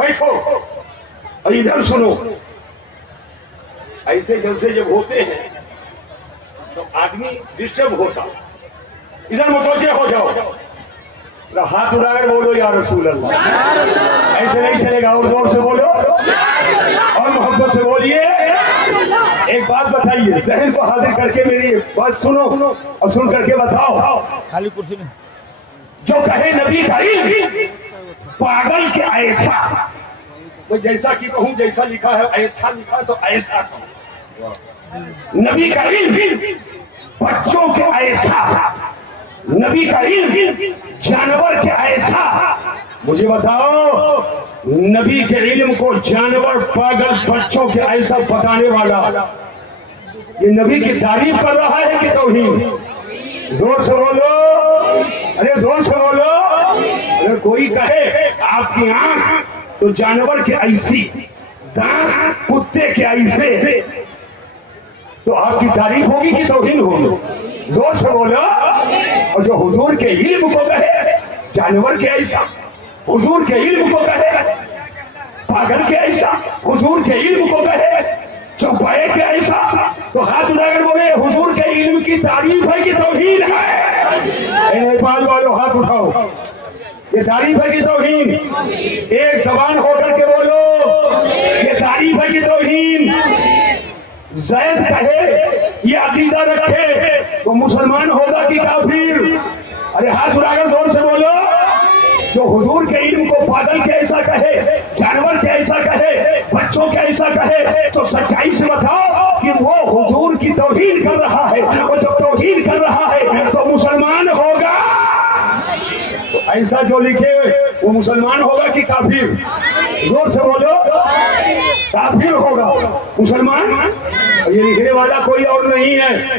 بیٹھو اور ادھر سنو. ایسے جلسے جب ہوتے ہیں تو آدمی ڈسٹرب ہوتا. ادھر متوجہ ہو جاؤ, ہاتھ اٹھا کر بولو یا رسول اللہ. ایسے نہیں چلے گا, اور زور سے بولو اور محبت سے بولیے. ایک بات بتائیے, ذہن کو حاضر کر کے میری بات سنو اور سن کر کے بتاؤ. خالی کرسی میں جو کہے نبی کا علم پاگل کے ایسا, جیسا کہ کہوں جیسا لکھا ہے ایسا لکھا ہے تو ایسا کہوں. نبی کا علم بچوں کے ایسا, نبی کا علم جانور کے ایسا. مجھے بتاؤ نبی کے علم کو جانور پاگل بچوں کے ایسا بتانے والا یہ نبی کی تعریف کر رہا ہے کہ توہین؟ زور سے بولو, ارے زور سے بولو. اگر کوئی کہے آپ کی آنکھ تو جانور کے ایسی, دانت کتے کے ایسے, تو آپ کی تعریف ہوگی کہ توہین ہوگی؟ زور سے بولو. اور جو حضور کے علم کو کہے جانور کے ایسا, حضور کے علم کو کہے پاگل کے ایسا, حضور کے علم کو کہے چوپائے کے ایسا, تو ہاتھ اٹھا کر بولے حضور کے علم کی تعریف ہے کہ توہین ہے؟ نیپال والوں ہاتھ اٹھاؤ, یہ تعریف ہے کہ توہین؟ ایک زبان ہو کر کے بولو یہ تعریف ہے کہ توہین؟ زید کہے یہ عقیدہ رکھے تو مسلمان ہوگا کہ کافر؟ ارے ہاتھ اٹھا کر زور سے بولو. جو حضور کے علم کو پاگل کے ایسا کہے, جانور کے ایسا کہے, بچوں کے ایسا کہے, تو سچائی سے بتاؤ کہ وہ حضور کی توہین کر رہا ہے. اور جب توہین کر رہا ہے تو مسلمان ہوگا. تو ایسا جو لکھے وہ مسلمان ہوگا کہ کافر؟ زور سے بولو. کافر ہوگا. مسلمان یہ لکھنے والا کوئی اور نہیں ہے,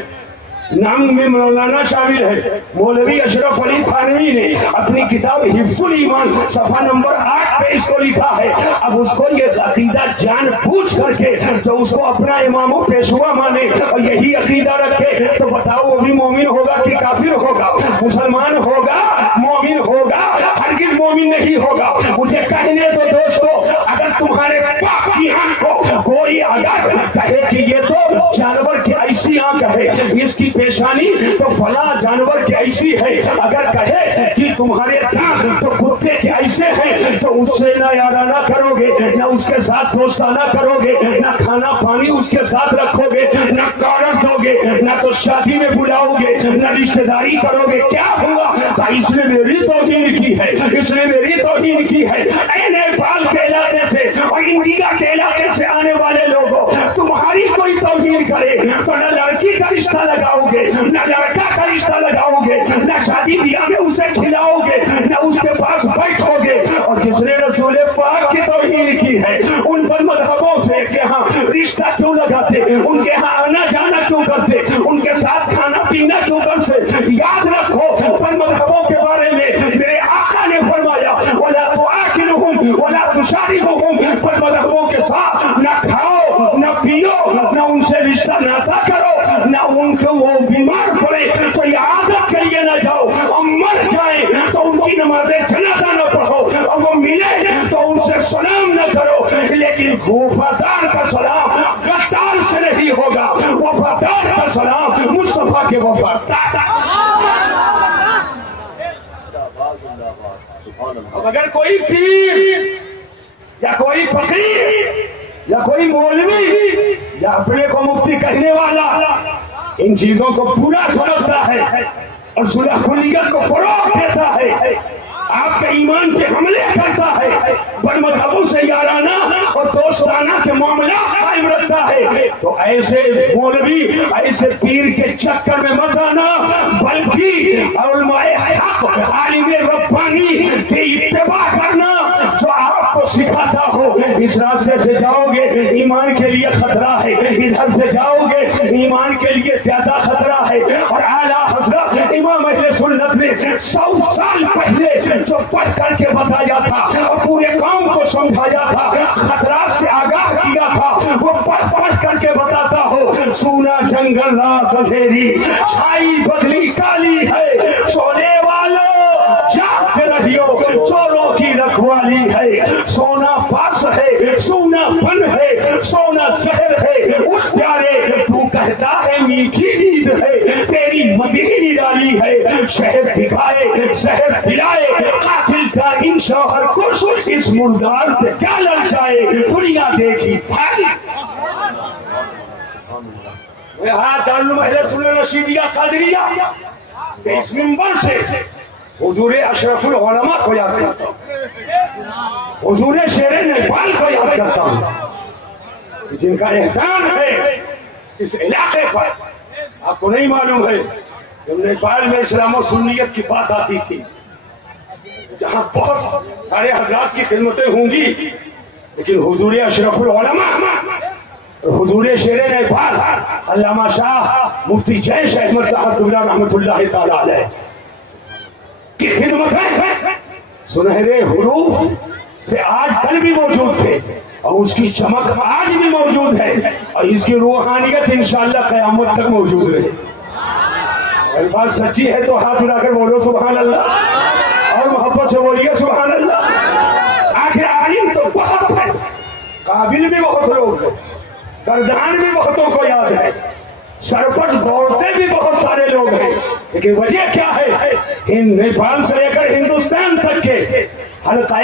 نام میں مولانا شامل ہے. مولوی اشرف علی تھانوی نے اپنی کتاب حفظ الایمان صفحہ نمبر 8 پہ اس کو لکھا ہے. اب اس کو یہ عقیدہ جان بوجھ کر کے جو اس کو اپنا امام و پیشوا مانے اور یہی عقیدہ رکھے, تو بتاؤ وہ بھی مومن ہوگا کہ کافر ہوگا؟ مسلمان ہوگا, مومن ہوگا, ہرگز مومن نہیں ہوگا. مجھے کہنے تو دوستو, اگر تمہارے پاک کی آنکھ کو کوئی اگر کہے کہ یہ تو جانور کی ایسی آنکھ ہے, اس کی پیشانی تو فلاں جانور کی ایسی ہے, اگر کہے کہ تمہارے دانت تو کتے کے ایسے ہیں, تو اس سے نہ یارانہ کرو گے, نہ اس کے ساتھ دوستانہ کرو گے, نہ کھانا پانی اس کے ساتھ رکھو گے, نہ کارڈ دو گے, نہ تو شادی میں بلاؤ گے, نہ رشتہ داری کرو گے. کیا ہوا؟ اس نے میری توہین کی ہے, اس نے میری توہین کی ہے. اے نیپال کے علاقے سے اور انڈیا کے علاقے سے آنے والے لوگوں, تمہاری کوئی توہین کرے تو نہ لڑکی کا رشتہ لگاؤ گے, نہ لڑکا کا رشتہ لگاؤ گے, نہ شادی بیاہ میں اسے کھلاؤ گے, نہ اس کے پاس بیٹھو گے. اور جس نے رسول پاک کی توہین کی ہے ان پر مذہبوں سے کہ ہاں رشتہ کیوں لگاتے, ان کے ہاں آنا جانا کیوں کرتے, ان کے ساتھ کھانا پینا کیوں کرتے. یاد رکھو پر مذہبوں کے بارے میں میرے آقا نے فرمایا وَلَا تُعَاقِلُهُمْ وَلَا تُشَارِبُهُمْ, پر مذہبوں کے ساتھ نہ کھاؤ نہ پیو, نہ ان سے رشتہ ناتا کرو, نہ ان کو وہ بیمار پڑے تو یہ عادت کے لیے نہ جاؤ, اور مر جائیں تو ان کی نماز جنازہ نہ پڑھو, اور وہ ملے تو ان سے سلام نہ کرو. لیکن وفادار کا سلام غدار سے نہیں ہوگا, وفادار کا سلام مصطفیٰ کے وفادار. اب اگر کوئی پیر یا کوئی فقیر یا کوئی مولوی یا اپنے کو مفتی کہنے والا ان چیزوں کو پورا سمجھتا ہے اور صلح کلیت کو فروغ دیتا ہے, آپ کے ایمان پہ حملے کرتا ہے, بد مذہبوں سے یارانہ اور دوستانہ کے معاملات قائم رکھتا ہے, تو ایسے مولوی ایسے پیر کے چکر میں مت آنا, بلکہ علماء حق عالم ربانی کی اتباع کرنا جو آپ کو سکھاتا ہو. اس راستے سے جاؤ گے ایمان کے لیے خطرہ ہے, ادھر سے جاؤ گے ایمان کے لیے زیادہ خطرہ ہے. اور اعلیٰ حضرت امام اہل سنت نے 100 سال پہلے جو پڑھ کر کے بتایا تھا اور پورے قوم کو سمجھایا تھا, خطرات سے آگاہ کیا تھا, وہ پڑھ کر کے بتاتا ہو. سونا جنگل رات اندھیری, چھائی بدلی کالی ہے, سونے والوں جاگتے رہیو, چوروں کی رکھوالی ہے. سونا پاس ہے، سونا پن ہے، سونا زہر ہے، اٹھ پیارے تو کہتا ہے میٹھی عید ہے، تیری مدیح نرالی ہے، شہر دکھائے زہر پلائے، قاتل کا ان شوہر کش، اس مردار پہ کیا لڑ جائے، دنیا دیکھی بھاری۔ دارالعلوم اہل سنت رشیدیہ قادریہ کہ اس منبر سے حضور اشرف العلماء کو یاد کرتا ہوں، حضور شیر نیپال کو یاد کرتا ہوں، جن کا احسان ہے اس علاقے پر۔ آپ کو نہیں معلوم ہے جب نیپال میں اسلام و سنیت کی بات آتی تھی، جہاں بہت سارے حضرات کی خدمتیں ہوں گی، لیکن حضور اشرف العلماء، حضور شیر نیپال علامہ شاہ مفتی جیش احمد صاحب قبلہ رحمۃ اللہ تعالی علیہ کی خدمتیں سنہرے حروف سے آج کل بھی موجود تھے، اور اس کی چمک آج بھی موجود ہے، اور اس کی روحانیت انشاءاللہ قیامت تک موجود رہے۔ اور بات سچی ہے تو ہاتھ اٹھا کر بولو سبحان اللہ، اور محبت سے بولیے سبحان اللہ۔ آخر عالم تو بہت ہے، قابل بھی بہت لوگ ہیں، گردان بھی بہتوں کو یاد ہے، سرپٹ دوڑتے بھی بہت سارے لوگ ہیں، لیکن وجہ کیا ہے؟ نیپال سے لے کر ہندوستان تک کے حلقہ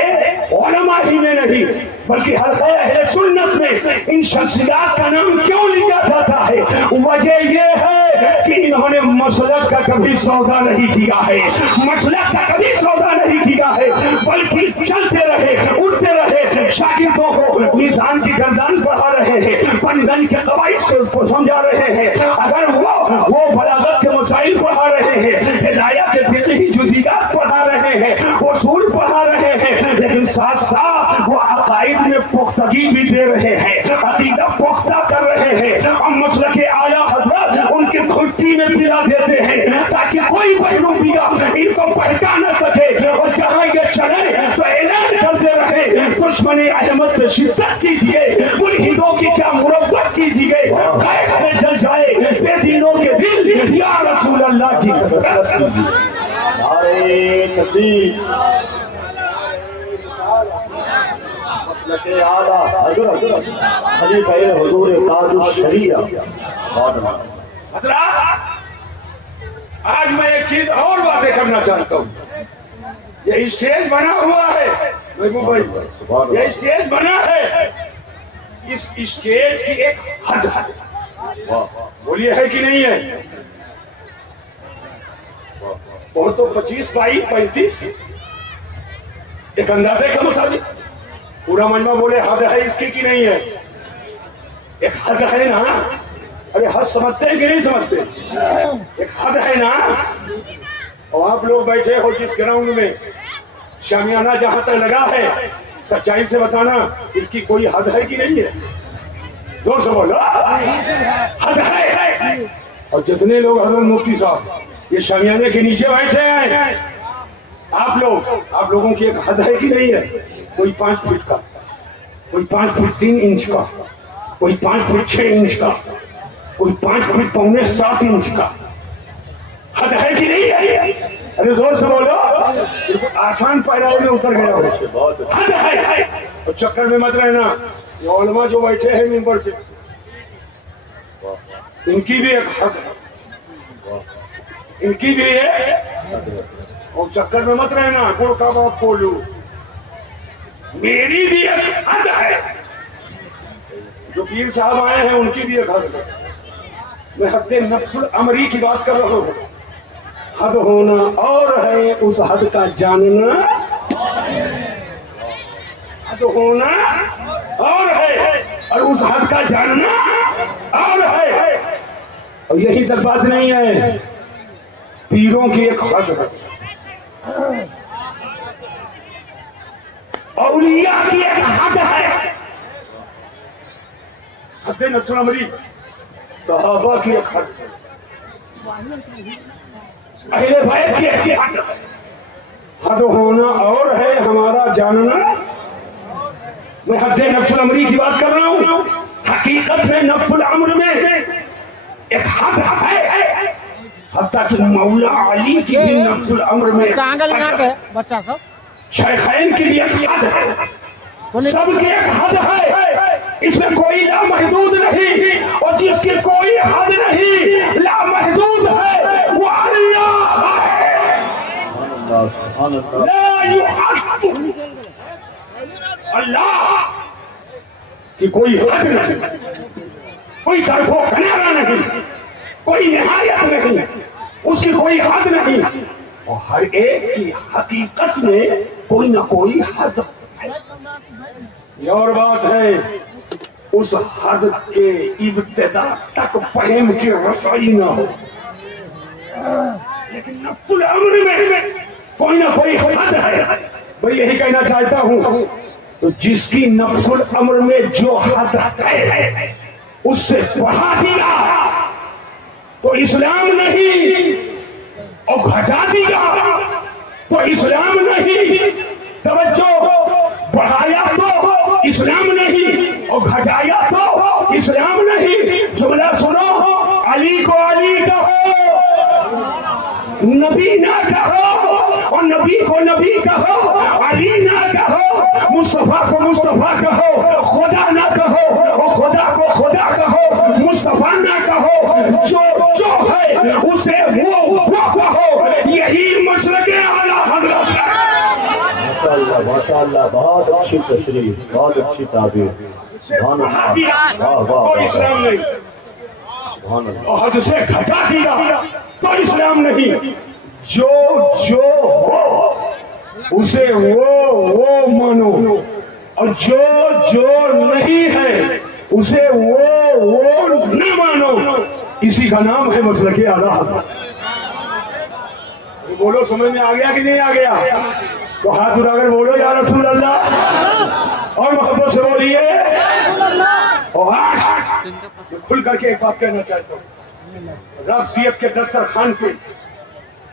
علماء ہی میں نہیں بلکہ حلقہ اہل سنت میں ان شخصیات کا نام کیوں لیا جاتا ہے؟ وجہ یہ ہے کہ انہوں نے مسلک کا کبھی سودا نہیں کیا ہے، مسلک کا کبھی سودا نہیں کیا ہے، بلکہ چلتے رہے، اٹھتے رہے، شاگردوں کو میزان کی گردان پڑھا رہے ہیں، پنگن کے قواعد سے اس کو سمجھا رہے ہیں، اگر وہ بلاغت کے مسائل پڑھا رہے ہیں، ہدایت کے فقہی جزیات پڑھا رہے ہیں، اصول پڑھا رہے ہیں، لیکن ساتھ ساتھ وہ عقائد میں پختگی بھی دے رہے ہیں، عقیدہ پختہ کر رہے ہیں، اور مسلک اعلیٰ حضرت ان کی گھٹی میں پلا دیتے ہیں تاکہ کوئی بہروپیہ ان کو بہکا نہ سکے، اور جہاں یہ چلے تو اعلان کرتے رہے دشمن احمد سے شدت کیجیے، ملحدوں کی کیا مربت کیجیے، غیب میں جل جائے بے دینوں کے دل، یا رسول اللہ کی کثرت کیجیے۔ نعرے تکبیر، مسلک اعلیٰ حضرت خلیفہ حضور تاج الشریعہ۔ حضرات آج میں ایک چیز اور باتیں کرنا چاہتا ہوں، یہ اسٹیج بنا ہوا ہے، یہ اسٹیج بنا ہے، اس اسٹیج کی ایک حد ہے، بولیے ہے کہ نہیں ہے؟ اور تو 25 بائی 35 ایک اندازے کا مطابق پورا مجمع بولے حد ہے اس کی کہ نہیں ہے؟ ایک حد ہے نا، ارے حد سمجھتے ہیں کہ نہیں سمجھتے؟ ایک حد ہے نا، اور آپ لوگ بیٹھے ہو جس گراؤنڈ میں، شامیانہ جہاں تک لگا ہے، سچائی سے بتانا اس کی کوئی حد ہے کہ نہیں ہے؟ زور سے بولو، حد ہے۔ اور جتنے لوگ حضرت مفتی صاحب یہ شامیانے کے نیچے بیٹھے ہیں، آپ لوگوں کی ایک حد ہے کہ نہیں ہے؟ کوئی 5 فٹ کا، کوئی 5 فٹ 3 انچ کا، کوئی 5 فٹ 6 انچ کا، کوئی 5 فٹ 6.25 کا، حد ہے کہ نہیں ہے؟ ارے زور سے بولو، آسان پیرائے میں اتر گیا ہو، حد ہے۔ اور چکر میں مت رہنا، یہ علماء جو بیٹھے ہیں منبر پہ ان کی بھی ایک حد ہے، ان کی بھی ایک، اور چکر میں مت رہنا گڑ کا باپ بولو، میری بھی ایک حد ہے، جو پیر صاحب آئے ہیں ان کی بھی ایک حد ہے۔ میں حد نفس الامری کی بات کر رہا ہوں، حد ہونا اور ہے اس حد کا جاننا، حد ہونا اور ہے اور اس حد کا جاننا اور ہے، اور یہی تک بات نہیں ہے، پیروں کی ایک حد ہے، اولیاء کی ایک حد ہے، حد نفس الامری، صحابہ کی ایک حد ہے، اہل بیت کی ایک حد ہے۔ حد ہونا اور ہے ہمارا جاننا، میں حد نفس الامری کی بات کر رہا ہوں، حقیقت میں نفس الامر میں ایک حد ہے، حتیٰ کہ مولا علی کی بھی نفس الامر میں، شیخین کی بھی ایک حد ہے، سب کی ایک حد ہے، اس میں کوئی لامحدود نہیں، اور جس کی کوئی حد نہیں لامحدود ہے وہ اللہ ہے۔ سبحان اللہ لا یحد، اللہ کی کوئی حد نہیں، کوئی طرف و کنارہ نہیں، کوئی نہایت نہیں، اس کی کوئی حد نہیں، اور ہر ایک کی حقیقت میں کوئی نہ کوئی حد ہے۔ یہ اور بات ہے اس حد کے ابتدا تک فہم کی رسائی نہ ہو، لیکن نفس الامر میں کوئی نہ کوئی حد ہے۔ میں یہی کہنا چاہتا ہوں، تو جس کی نفس الامر میں جو حد ہے اس سے بڑھا دیا تو اسلام نہیں، اور گھٹا دیا تو اسلام نہیں، توجہ، بڑھایا تو اسلام نہیں اور گھٹایا تو اسلام نہیں۔ جملہ سنو، علی کو علی کہو، نبی نہ کہو، اور نبی کو نبی کہو، علی نہ کہو، مصطفیٰ کو مصطفیٰ کہو، خدا نہ کہو، اور خدا کو خدا کہو، مصطفیٰ نہ کہو، جو ہے اسے وہ کہو، یہی مسلک اعلیٰ حضرت ہے۔ ماشاءاللہ ماشاءاللہ، بہت اچھی تشریح، بہت اچھی تعبیر، سبحان اللہ، واہ واہ تو اسلام نہیں، سبحان اللہ۔ اور حد سے گھٹا دیا تو اسلام نہیں۔ جو ہو اسے وہ مانو، اور جو نہیں ہے اسے وہ نہ مانو، اسی کا نام ہے مسلک اعلیٰ حضرت۔ بولو، سمجھ میں آ گیا کہ نہیں آ گیا؟ تو ہاتھ اٹھا کر بولو یا رسول اللہ، اور محبت سے بولیے۔ اور آج کھل کر کے ایک بات کہنا چاہتا ہوں، رفضیت کے دسترخوان پہ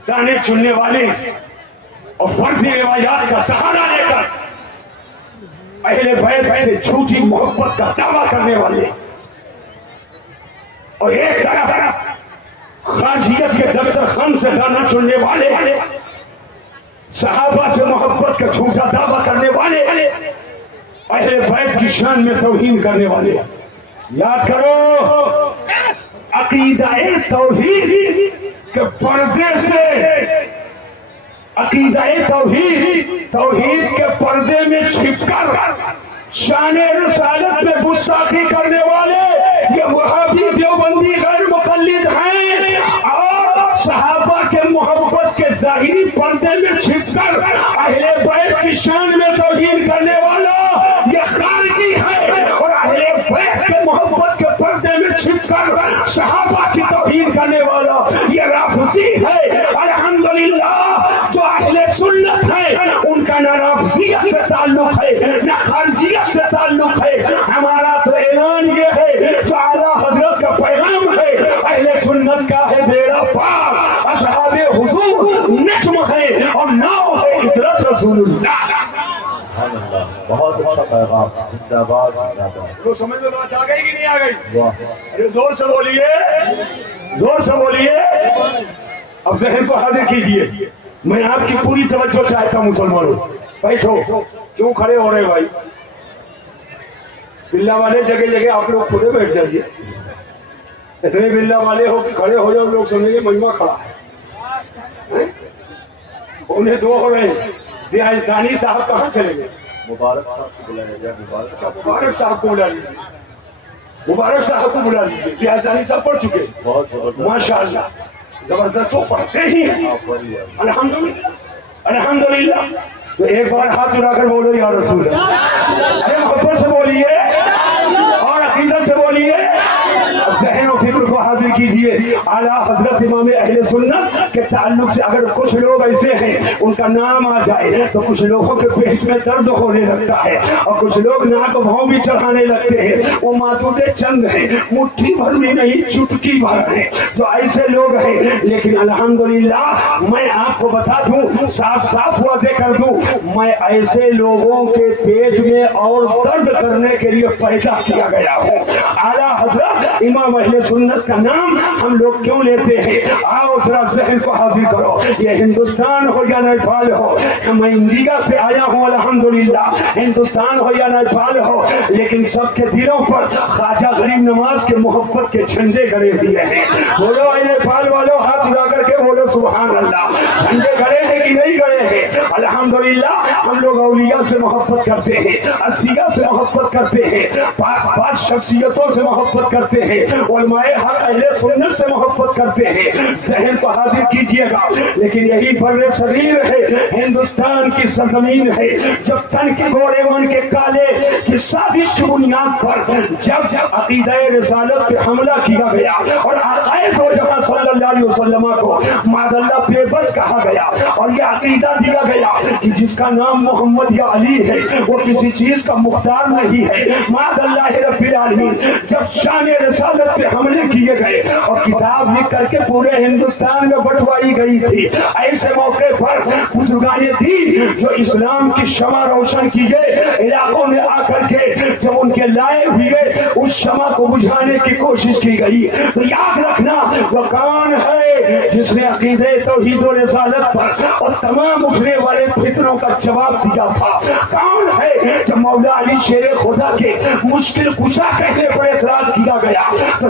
گانے چننے والے اور فرضی روایات کا سہارا لے کر اہل بیت سے جھوٹی محبت کا دعویٰ کرنے والے، اور ایک طرف خارجیت کے دسترخوان سے گانا چننے والے، صحابہ سے محبت کا جھوٹا دعویٰ کرنے والے، اہل بیت کی شان میں توہین کرنے والے۔ یاد کرو، عقیدہ توحید کے پردے سے، عقیدہ توحید کے پردے میں چھپ کر شان رسالت میں گستاخی کرنے والے یہ وہابی دیوبندی غیر مقلد ہیں، اور صحابہ کے محبت کے ظاہری پردے میں چھپ کر اہل بیت کی شان میں توہین کرنے والا یہ خارجی ہے، اور اہل بیت کے محبت کے پردے میں چھپ کر صحابہ کی توہین کرنے والا یہ رافضی ہے۔ الحمدللہ جو اہل سنت ہے ان کا نہ رافضیت سے تعلق ہے نہ خارجیت سے تعلق ہے۔ ہمارا تو اعلان یہ ہے جو اعلیٰ حضرت کا پیغام ہے، اہل سنت کا ہے بیڑا پار، اصحاب حضور نجم ہے اور ناؤ ہے اطرت رسول اللہ۔ سبحان اللہ، بہت اچھا پیغام، زندہ باد زندہ باد۔ تو سمجھ میں بات آ گئی کہ نہیں آ گئی؟ واہ، ارے زور سے بولیے، زور سے بولیے۔ اب ذہن کو حاضر کیجئے، میں آپ کی پوری توجہ چاہتا ہوں مسلمانوں۔ بیٹھو، کیوں کھڑے ہو رہے ہیں بھائی؟ بلّہ والے جگہ جگہ آپ لوگ کھڑے بیٹھ جائیے، اتنے بلّہ والے ہو کہ کھڑے ہو جاؤ، لوگ سمجھیں گے مجمع کھڑا ہے۔ انہیں دو ہو رہے ہیں، ضیاءالدانی صاحب کہاں چلے گئے؟ مبارک صاحب کو بلایا جائے، مبارک صاحب۔ مبارک صاحب کو بلا لیجیے، مبارک صاحب کو بلا لیجیے، ضیاءالدانی صاحب پڑھ چکے، بہت زبردست، ماشاءاللہ زبردست، وہ پڑھتے ہی ہیں، الحمدللہ الحمدللہ۔ تو ایک بار ہاتھ اٹھا کر بولو یا رسول اللہ، ارے محبت سے بولیے اور عقیدت سے بولیے۔ اب ذہن و فکر کو حاضر کیجئے، اعلیٰ حضرت امام اہل سنت کے تعلق سے اگر کچھ لوگ ایسے ہیں ان کا نام آ جائے تو کچھ لوگوں کے پیٹ میں درد ہونے لگتا ہے، اور کچھ لوگ ناک بھاؤں بھی چڑھانے لگتے ہیں۔ وہ معدود چند ہیں، مٹھی بھر بھی نہیں، چٹکی بھر ہیں جو ایسے لوگ ہیں۔ لیکن الحمدللہ میں آپ کو بتا دوں، صاف صاف واضح کر دوں، میں ایسے لوگوں کے پیٹ میں اور درد کرنے کے لیے پیدا کیا گیا ہوں۔ اعلیٰ حضرت امام اہل سنت کا نام ہم لوگ کیوں لیتے ہیں؟ آؤ آؤ ذرا ذہن کو حاضر کرو، یہ ہندوستان ہو یا نیپال ہو، میں انڈیا سے آیا ہوں الحمدللہ، ہندوستان ہو یا نیپال ہو، لیکن سب کے دلوں پر خواجہ غریب نواز کے محبت کے جھنڈے گڑے ہوئے ہیں۔ بولو اے نیپال والوں، ہاتھ اٹھا کر کے بولو سبحان اللہ، جھنڈے گڑے ہیں کہ نہیں گڑے ہیں؟ الحمدللہ ہم لوگ اولیاء سے محبت کرتے ہیں، اصفیاء سے محبت کرتے ہیں، پاک شخصیتوں سے محبت کرتے ہیں، علماء حق اہل سنت سے محبت کرتے ہیں۔ ذہن کو حاضر کیجئے گا، لیکن یہی بر صغیر ہے، ہندوستان کی سرزمین ہے، جب تن کے گورے من کے کالے کی سازش کی بنیاد پر جب عقیدہ رسالت پہ حملہ کیا گیا اور آقائے دو جہاں صلی اللہ علیہ وسلم کو معاذ اللہ بے بس کہا گیا اور یہ عقیدہ دیا گیا کہ جس کا نام محمد یا علی ہے وہ کسی چیز کا مختار نہیں ہے، معاذ اللہ رب العالمین، جب شان رسالت پہ حملے کیے گئے اور کتاب لکھ کر کے پورے ہندوستان میں بٹوائی گئی تھی، ایسے موقع پر بزرگان دین جو اسلام کی شمع روشن کیے علاقوں میں آ کر کے جب ان کے لائے ہوئے اس شمع کو بجھانے کی کوشش کی گئی، تو یاد رکھنا وہ کون ہے جس نے عقیدہ توحید و رسالت پر اور تمام اٹھنے والے فتنوں کا جواب دیا تھا؟ کون ہے جب مولا علی شیر خدا کے مشکل کشا کہنے پر اعتراض کیا گیا تو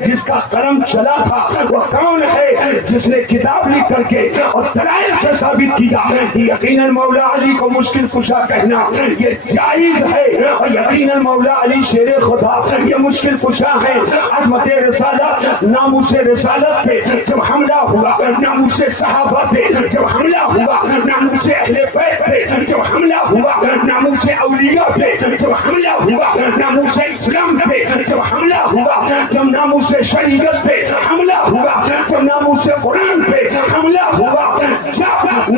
جس کا قلم چلا تھا وہ کون ہے جس نے کتاب لکھ کر کے اور دلائل سے ثابت کیا یقیناً مولا علی کو مشکل کشا کہنا یہ جائز ہے، اور یقیناً مولا علی شیر خدا یہ مشکل کشا ہے۔ عظمت رسالت ناموس رسالت پہ جب حملہ ہوا، ناموس صحابہ پہ جب حملہ ہوا، ناموس اہل بیت پہ جب حملہ ہوا، ناموس اولیاء پہ جب حملہ ہوا، ناموس اسلام پہ جب حملہ ہوا، جب ناموس شریعت پہ حملہ ہوا، جب ناموس قرآن پہ حملہ ہوا، جب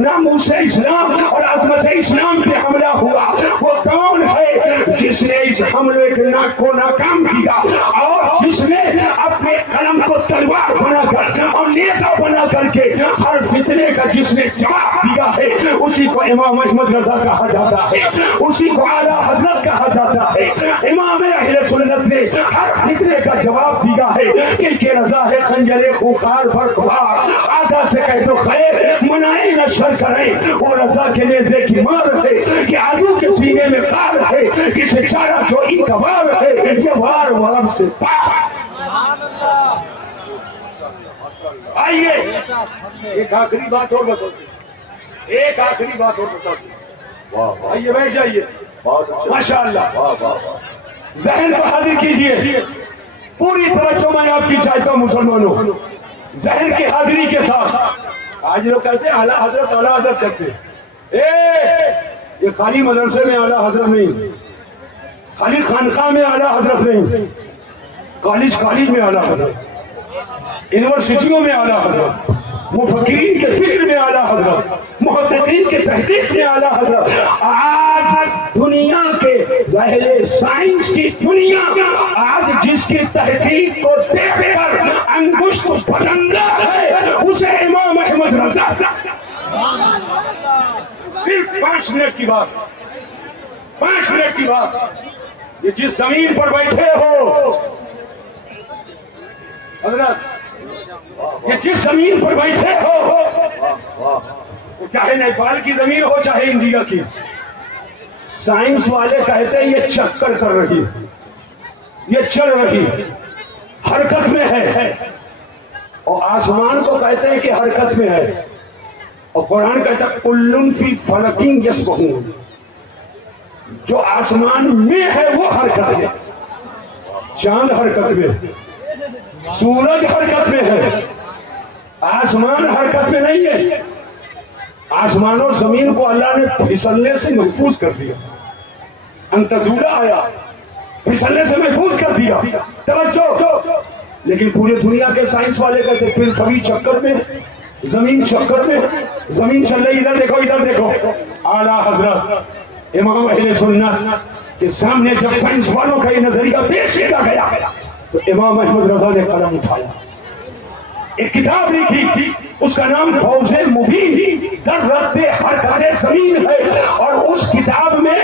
ناموس اسلام اور عظمت اسلام پہ حملہ ہوا، وہ کون ہے جس نے اس حملے کو ناکام کیا اور جس نے اپنے قلم کو تلوار بنا کر اور نیزہ بنا کر کے ہر فتنے کا جس نے جواب دیا ہے اسی کو امام احمد رضا کہا جاتا ہے، اسی کو اعلیٰ حضرت کہا جاتا ہے۔ امام اہل سنت نے ہر فتنے کا جواب دیا ہے، ان کے رضا ہے خنجر خوخار بھرکوار، آدھا سے کہہ دو خیر منائے نہ شر کریں، وہ رضا کے نیزے کی مار ہے کہ عدو کے سینے میں قار ہے، کسے چارہ جو ای کا وار ہے یہ وار ورب سے پار۔ آئیے ایک آخری بات اور بتا دیں، ایک آخری بات اور بتا دیں، آئیے بیٹھ جائیے، ماشاءاللہ ذہن کو حاضر کیجئے، پوری توجہ میں آپ کی چاہتا ہوں مسلمانوں، ذہن کی حاضری کے ساتھ۔ آج لوگ کہتے ہیں اعلیٰ حضرت اعلیٰ حضرت کرتے ہیں، یہ خالی مدرسے میں اعلیٰ حضرت نہیں، خالی خانقاہ میں اعلیٰ حضرت نہیں، کالج میں اعلیٰ حضرت، یونیورسٹیوں میں اعلیٰ حضرت، مفکرین کے فکر میں اعلیٰ حضرت، محققین کے تحقیق میں اعلیٰ حضرت۔ آج دنیا کے اہل سائنس کی دنیا آج جس کی تحقیق کو دیکھ کر انگشت بٹنگا ہے اسے امام احمد رضا۔ صرف 5 منٹ کی بات، 5 منٹ کی بات، یہ جس زمین پر بیٹھے ہو حضرت، یہ جس زمین پر بیٹھے ہو، چاہے نیپال کی زمین ہو چاہے انڈیا کی، سائنس والے کہتے ہیں یہ چکر کر رہی، یہ چل رہی، حرکت میں ہے، اور آسمان کو کہتے ہیں کہ حرکت میں ہے، اور قرآن کہتا ہے کلن فی فلکین یسبحون، جو آسمان میں ہے وہ حرکت ہے، چاند حرکت میں، سورج حرکت میں ہے، آسمان حرکت میں نہیں ہے۔ آسمان اور زمین کو اللہ نے پھسلنے سے محفوظ کر دیا، انتظورہ آیا پھسلنے سے محفوظ کر دیا، توجہ۔ لیکن پوری دنیا کے سائنس والے کہتے پھر کبھی چکر میں، زمین چکر میں، زمین چل رہی، ادھر دیکھو ادھر دیکھو۔ اعلیٰ حضرت امام اہل سنت کے سامنے جب سائنس والوں کا یہ نظریہ پیش کیا گیا تو امام احمد رضا نے قلم اٹھایا، ایک کتاب لکھی، اس کا نام فوز مبین در رد حرکت زمین ہے، اور اس کتاب میں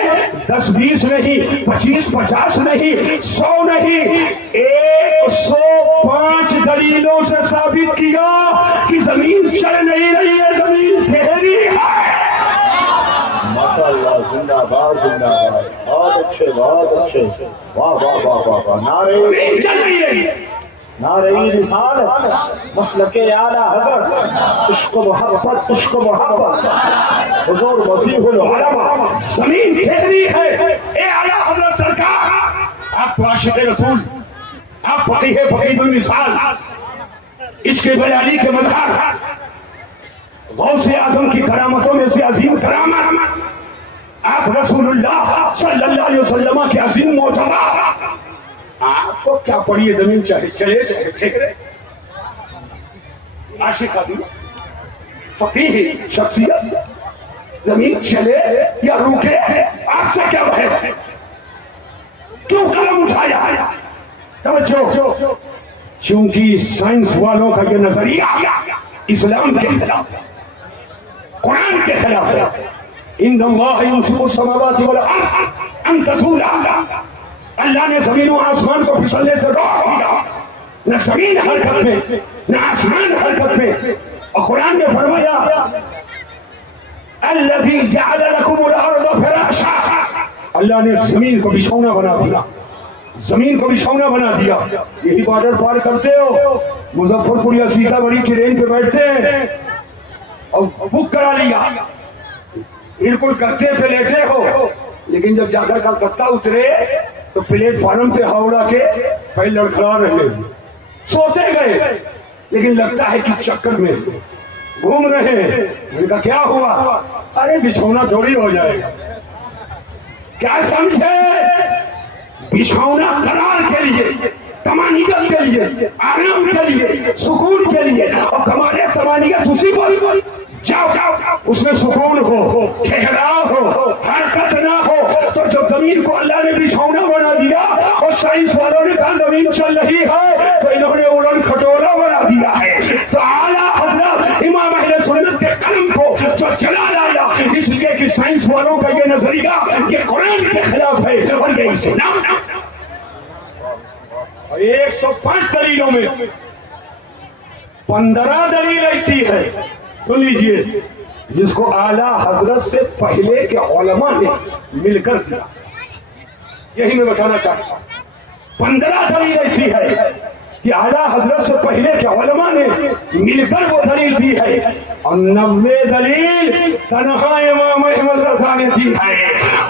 10-20 نہیں، 25-50 نہیں، 100 نہیں، 105 5 دلیلوں سے ثابت کیا کہ زمین چل نہیں رہی ہے، زمین ٹھہری ہے۔ ماشاءاللہ، زندہ باد زندہ باد، بہت اچھے بہت اچھے، واہ واہ واہ واہ واہ، زمین چل نہیں رہی ہے۔ نعرہ رسالت، مسلک اعلیٰ حضرت، عشق و محبت، عشق و محبت، حضور مسیح العلماء۔ زمین ٹھہری ہے، اے اعلیٰ حضرت سرکار، آپ تو عاشق رسول، آپ فقیہ فقید المثال، عشق بیانی کے مظہر، غوث اعظم کی کرامتوں میں سے عظیم کرامت، آپ رسول اللہ صلی اللہ علیہ وسلم کے عظیم معجزہ، آپ کو کیا پڑی ہے زمین چاہے چلے چاہے ٹھہرے؟ عاشق آدمی، فقیہ شخصیت، زمین چلے یا روکے، آپ سے کیا بحث ہے؟ کیوں قلم اٹھایا ہے؟ توجہ، چونکہ سائنس والوں کا یہ نظریہ اسلام کے خلاف ہے، قرآن کے خلاف ہے۔ ان اللہ یمسک السماوات والارض ان تزولا، اللہ نے زمین و آسمان کو پھسلنے سے روک دیا، نہ زمین حرکت میں نہ آسمان حرکت میں۔ اور قرآن نے فرمایا الذی جعل لکم الارض فراشا، اللہ نے زمین کو بچھونا بنا دیا، زمین کو بچھونا بنا دیا۔ یہی بارڈر پار کرتے ہو، مظفر پور یا سیتا بڑی ٹرین پہ بیٹھتے ہیں اور بک کرا لیا، بالکل کرتے پہ لیٹے ہو، لیکن جب جا کر کلکتہ اترے تو پلیٹ فارم پہ ہاوڑا کے پہلے لڑکھڑا رہے، سوتے گئے، لیکن لگتا ہے کہ چکر میں گھوم رہے ہیں۔ ان کا کیا ہوا؟ ارے بچھونا تھوڑی ہو جائے گا، کیا سمجھے؟ بچھونا قرار کے لیے، تمانیت کے لیے، آرام کے لیے، سکون کے لیے، اور کمالے تمانیت اسی کو جاؤ اس میں سکون ہو، ٹھہراؤ ہو، حرکت نہ ہو۔ تو جب زمین کو اللہ نے بچھونا بنا دیا اور سائنس والوں نے کہا زمین چل رہی ہے، تو انہوں نے اڑن کھٹورا بنا دیا ہے۔ تو اعلیٰ حضرت امام اہل سنت کے قلم کو جو جلا لایا، اس لیے کہ سائنس والوں کا یہ نظریہ یہ قرآن کے خلاف ہے اور یہ اسلام۔ اور 105 دلیلوں میں 15 دلیل ایسی ہے، سن لیجئے، جس کو اعلیٰ حضرت سے پہلے کے علماء نے مل کر دیا۔ یہی میں بتانا چاہتا ہوں، 15 دلیل ایسی ہے کہ اعلیٰ حضرت سے پہلے کے علماء نے مل کر وہ دلیل دی ہے، اور 90 دلیل تنہا امام احمد رضا نے دی ہے۔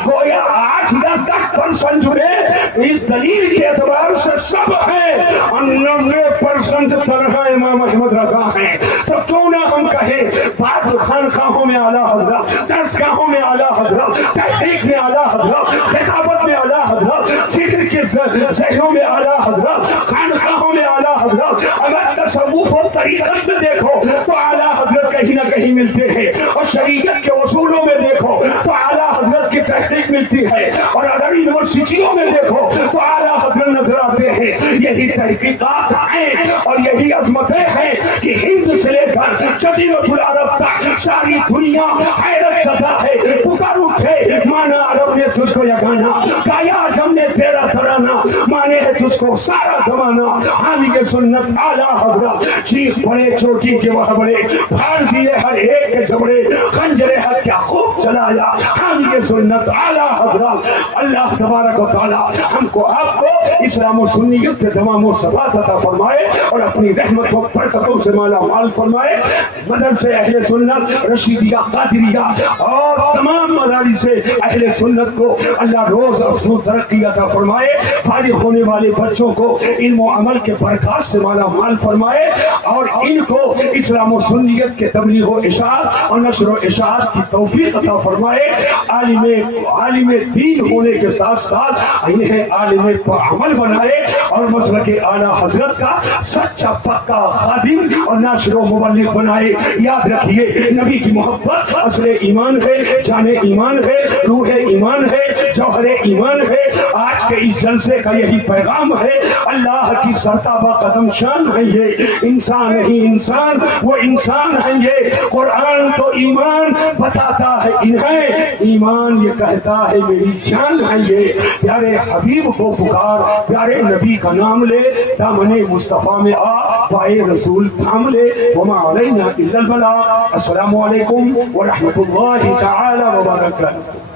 گویا 8 یا 10% میں اس دلیل کے اعتبار سے سب ہیں، اور 90% تنہا امام احمد رضا ہیں۔ تو کیوں نہ ہم کہیں بعض خانقاہوں میں اعلیٰ حضرت، درسگاہوں میں اعلیٰ حضرت، تحقیق میں اعلیٰ حضرت، خطابت میں اعلیٰ حضرت، فکر کے ذہنوں میں اعلیٰ حضرت، خانقاہوں میں اعلیٰ حضرت۔ اگر تصوف و طریقت میں دیکھو تو اعلیٰ حضرت کہیں نہ کہیں ملتے ہیں، اور شریعت کے اصولوں میں دیکھو تو اعلیٰ حضرت کی تحقیق ملتی ہے، اور اگر یونیورسٹیوں میں دیکھو تو اعلیٰ حضرت نظر آتے ہیں۔ یہی تحقیقات ہیں اور یہی عظمتیں ہیں کہ ہند سے لے کر جزیرۃ العرب تک ساری دنیا حیرت زدہ ہے، پکار اٹھے مانا عرب نے تجھ کو یگانا، گایا عجم نے تیرا ترانہ، مانے ہے تجھ کو سارا زمانہ۔ حامی سنت اعلیٰ حضرت، چیخ پڑے چوٹی کے وہ بڑے، پھاڑ دیے ہر ایک کے جبڑے، خنجر حق کیا خوب چلایا۔ حامی سنت اعلیٰ حضرت، اللہ تبارک و تعالی ہم کو آپ کو اسلام و سنیت کے تمام و ثبات عطا فرمائے اور اپنی رحمت و برکتوں سے مالا مال فرمائے۔ مدرسے اہل سنت، رشیدیہ، قادریہ اور تمام مدارس اہل سنت کو اللہ روز افزود ترقی عطا فرمائے۔ فارغ ہونے والے بچوں کو علم و عمل کے برکات سے مالا مال فرمائے، اور ان کو اسلام و سنیت کے تبلیغ و اشاعت اور نشر و اشاعت کی توفیق عطا فرمائے۔ عالم دین ہونے کے ساتھ ساتھ انہیں عالم عمل بنائے، اور مسلک اعلیٰ حضرت کا سچا پکا خادم اور ناشر و مبلغ بنائے۔ یاد رکھیے، نبی کی محبت اصل ایمان ہے، جان ایمان ہے، روح ایمان ہے۔ جوہر ایمان ہے. آج کے اس جلسے کا یہی پیغام ہے. اللہ کی سرتابہ قدم شان ہے یہ. انسان نہیں انسان، وہ انسان ہے یہ. قرآن تو ایمان بتاتا ہے انہیں، ایمان یہ کہتا ہے میری جان ہے یہ. پیارے حبیب کو پکار، پیارے نبی کا نام لے، دامن مصطفیٰ میں آ، پائے رسول تھام لے. وما علینا الا البلاغ. السلام علیکم ورحمۃ اللہ تعالی وبرکاتہ.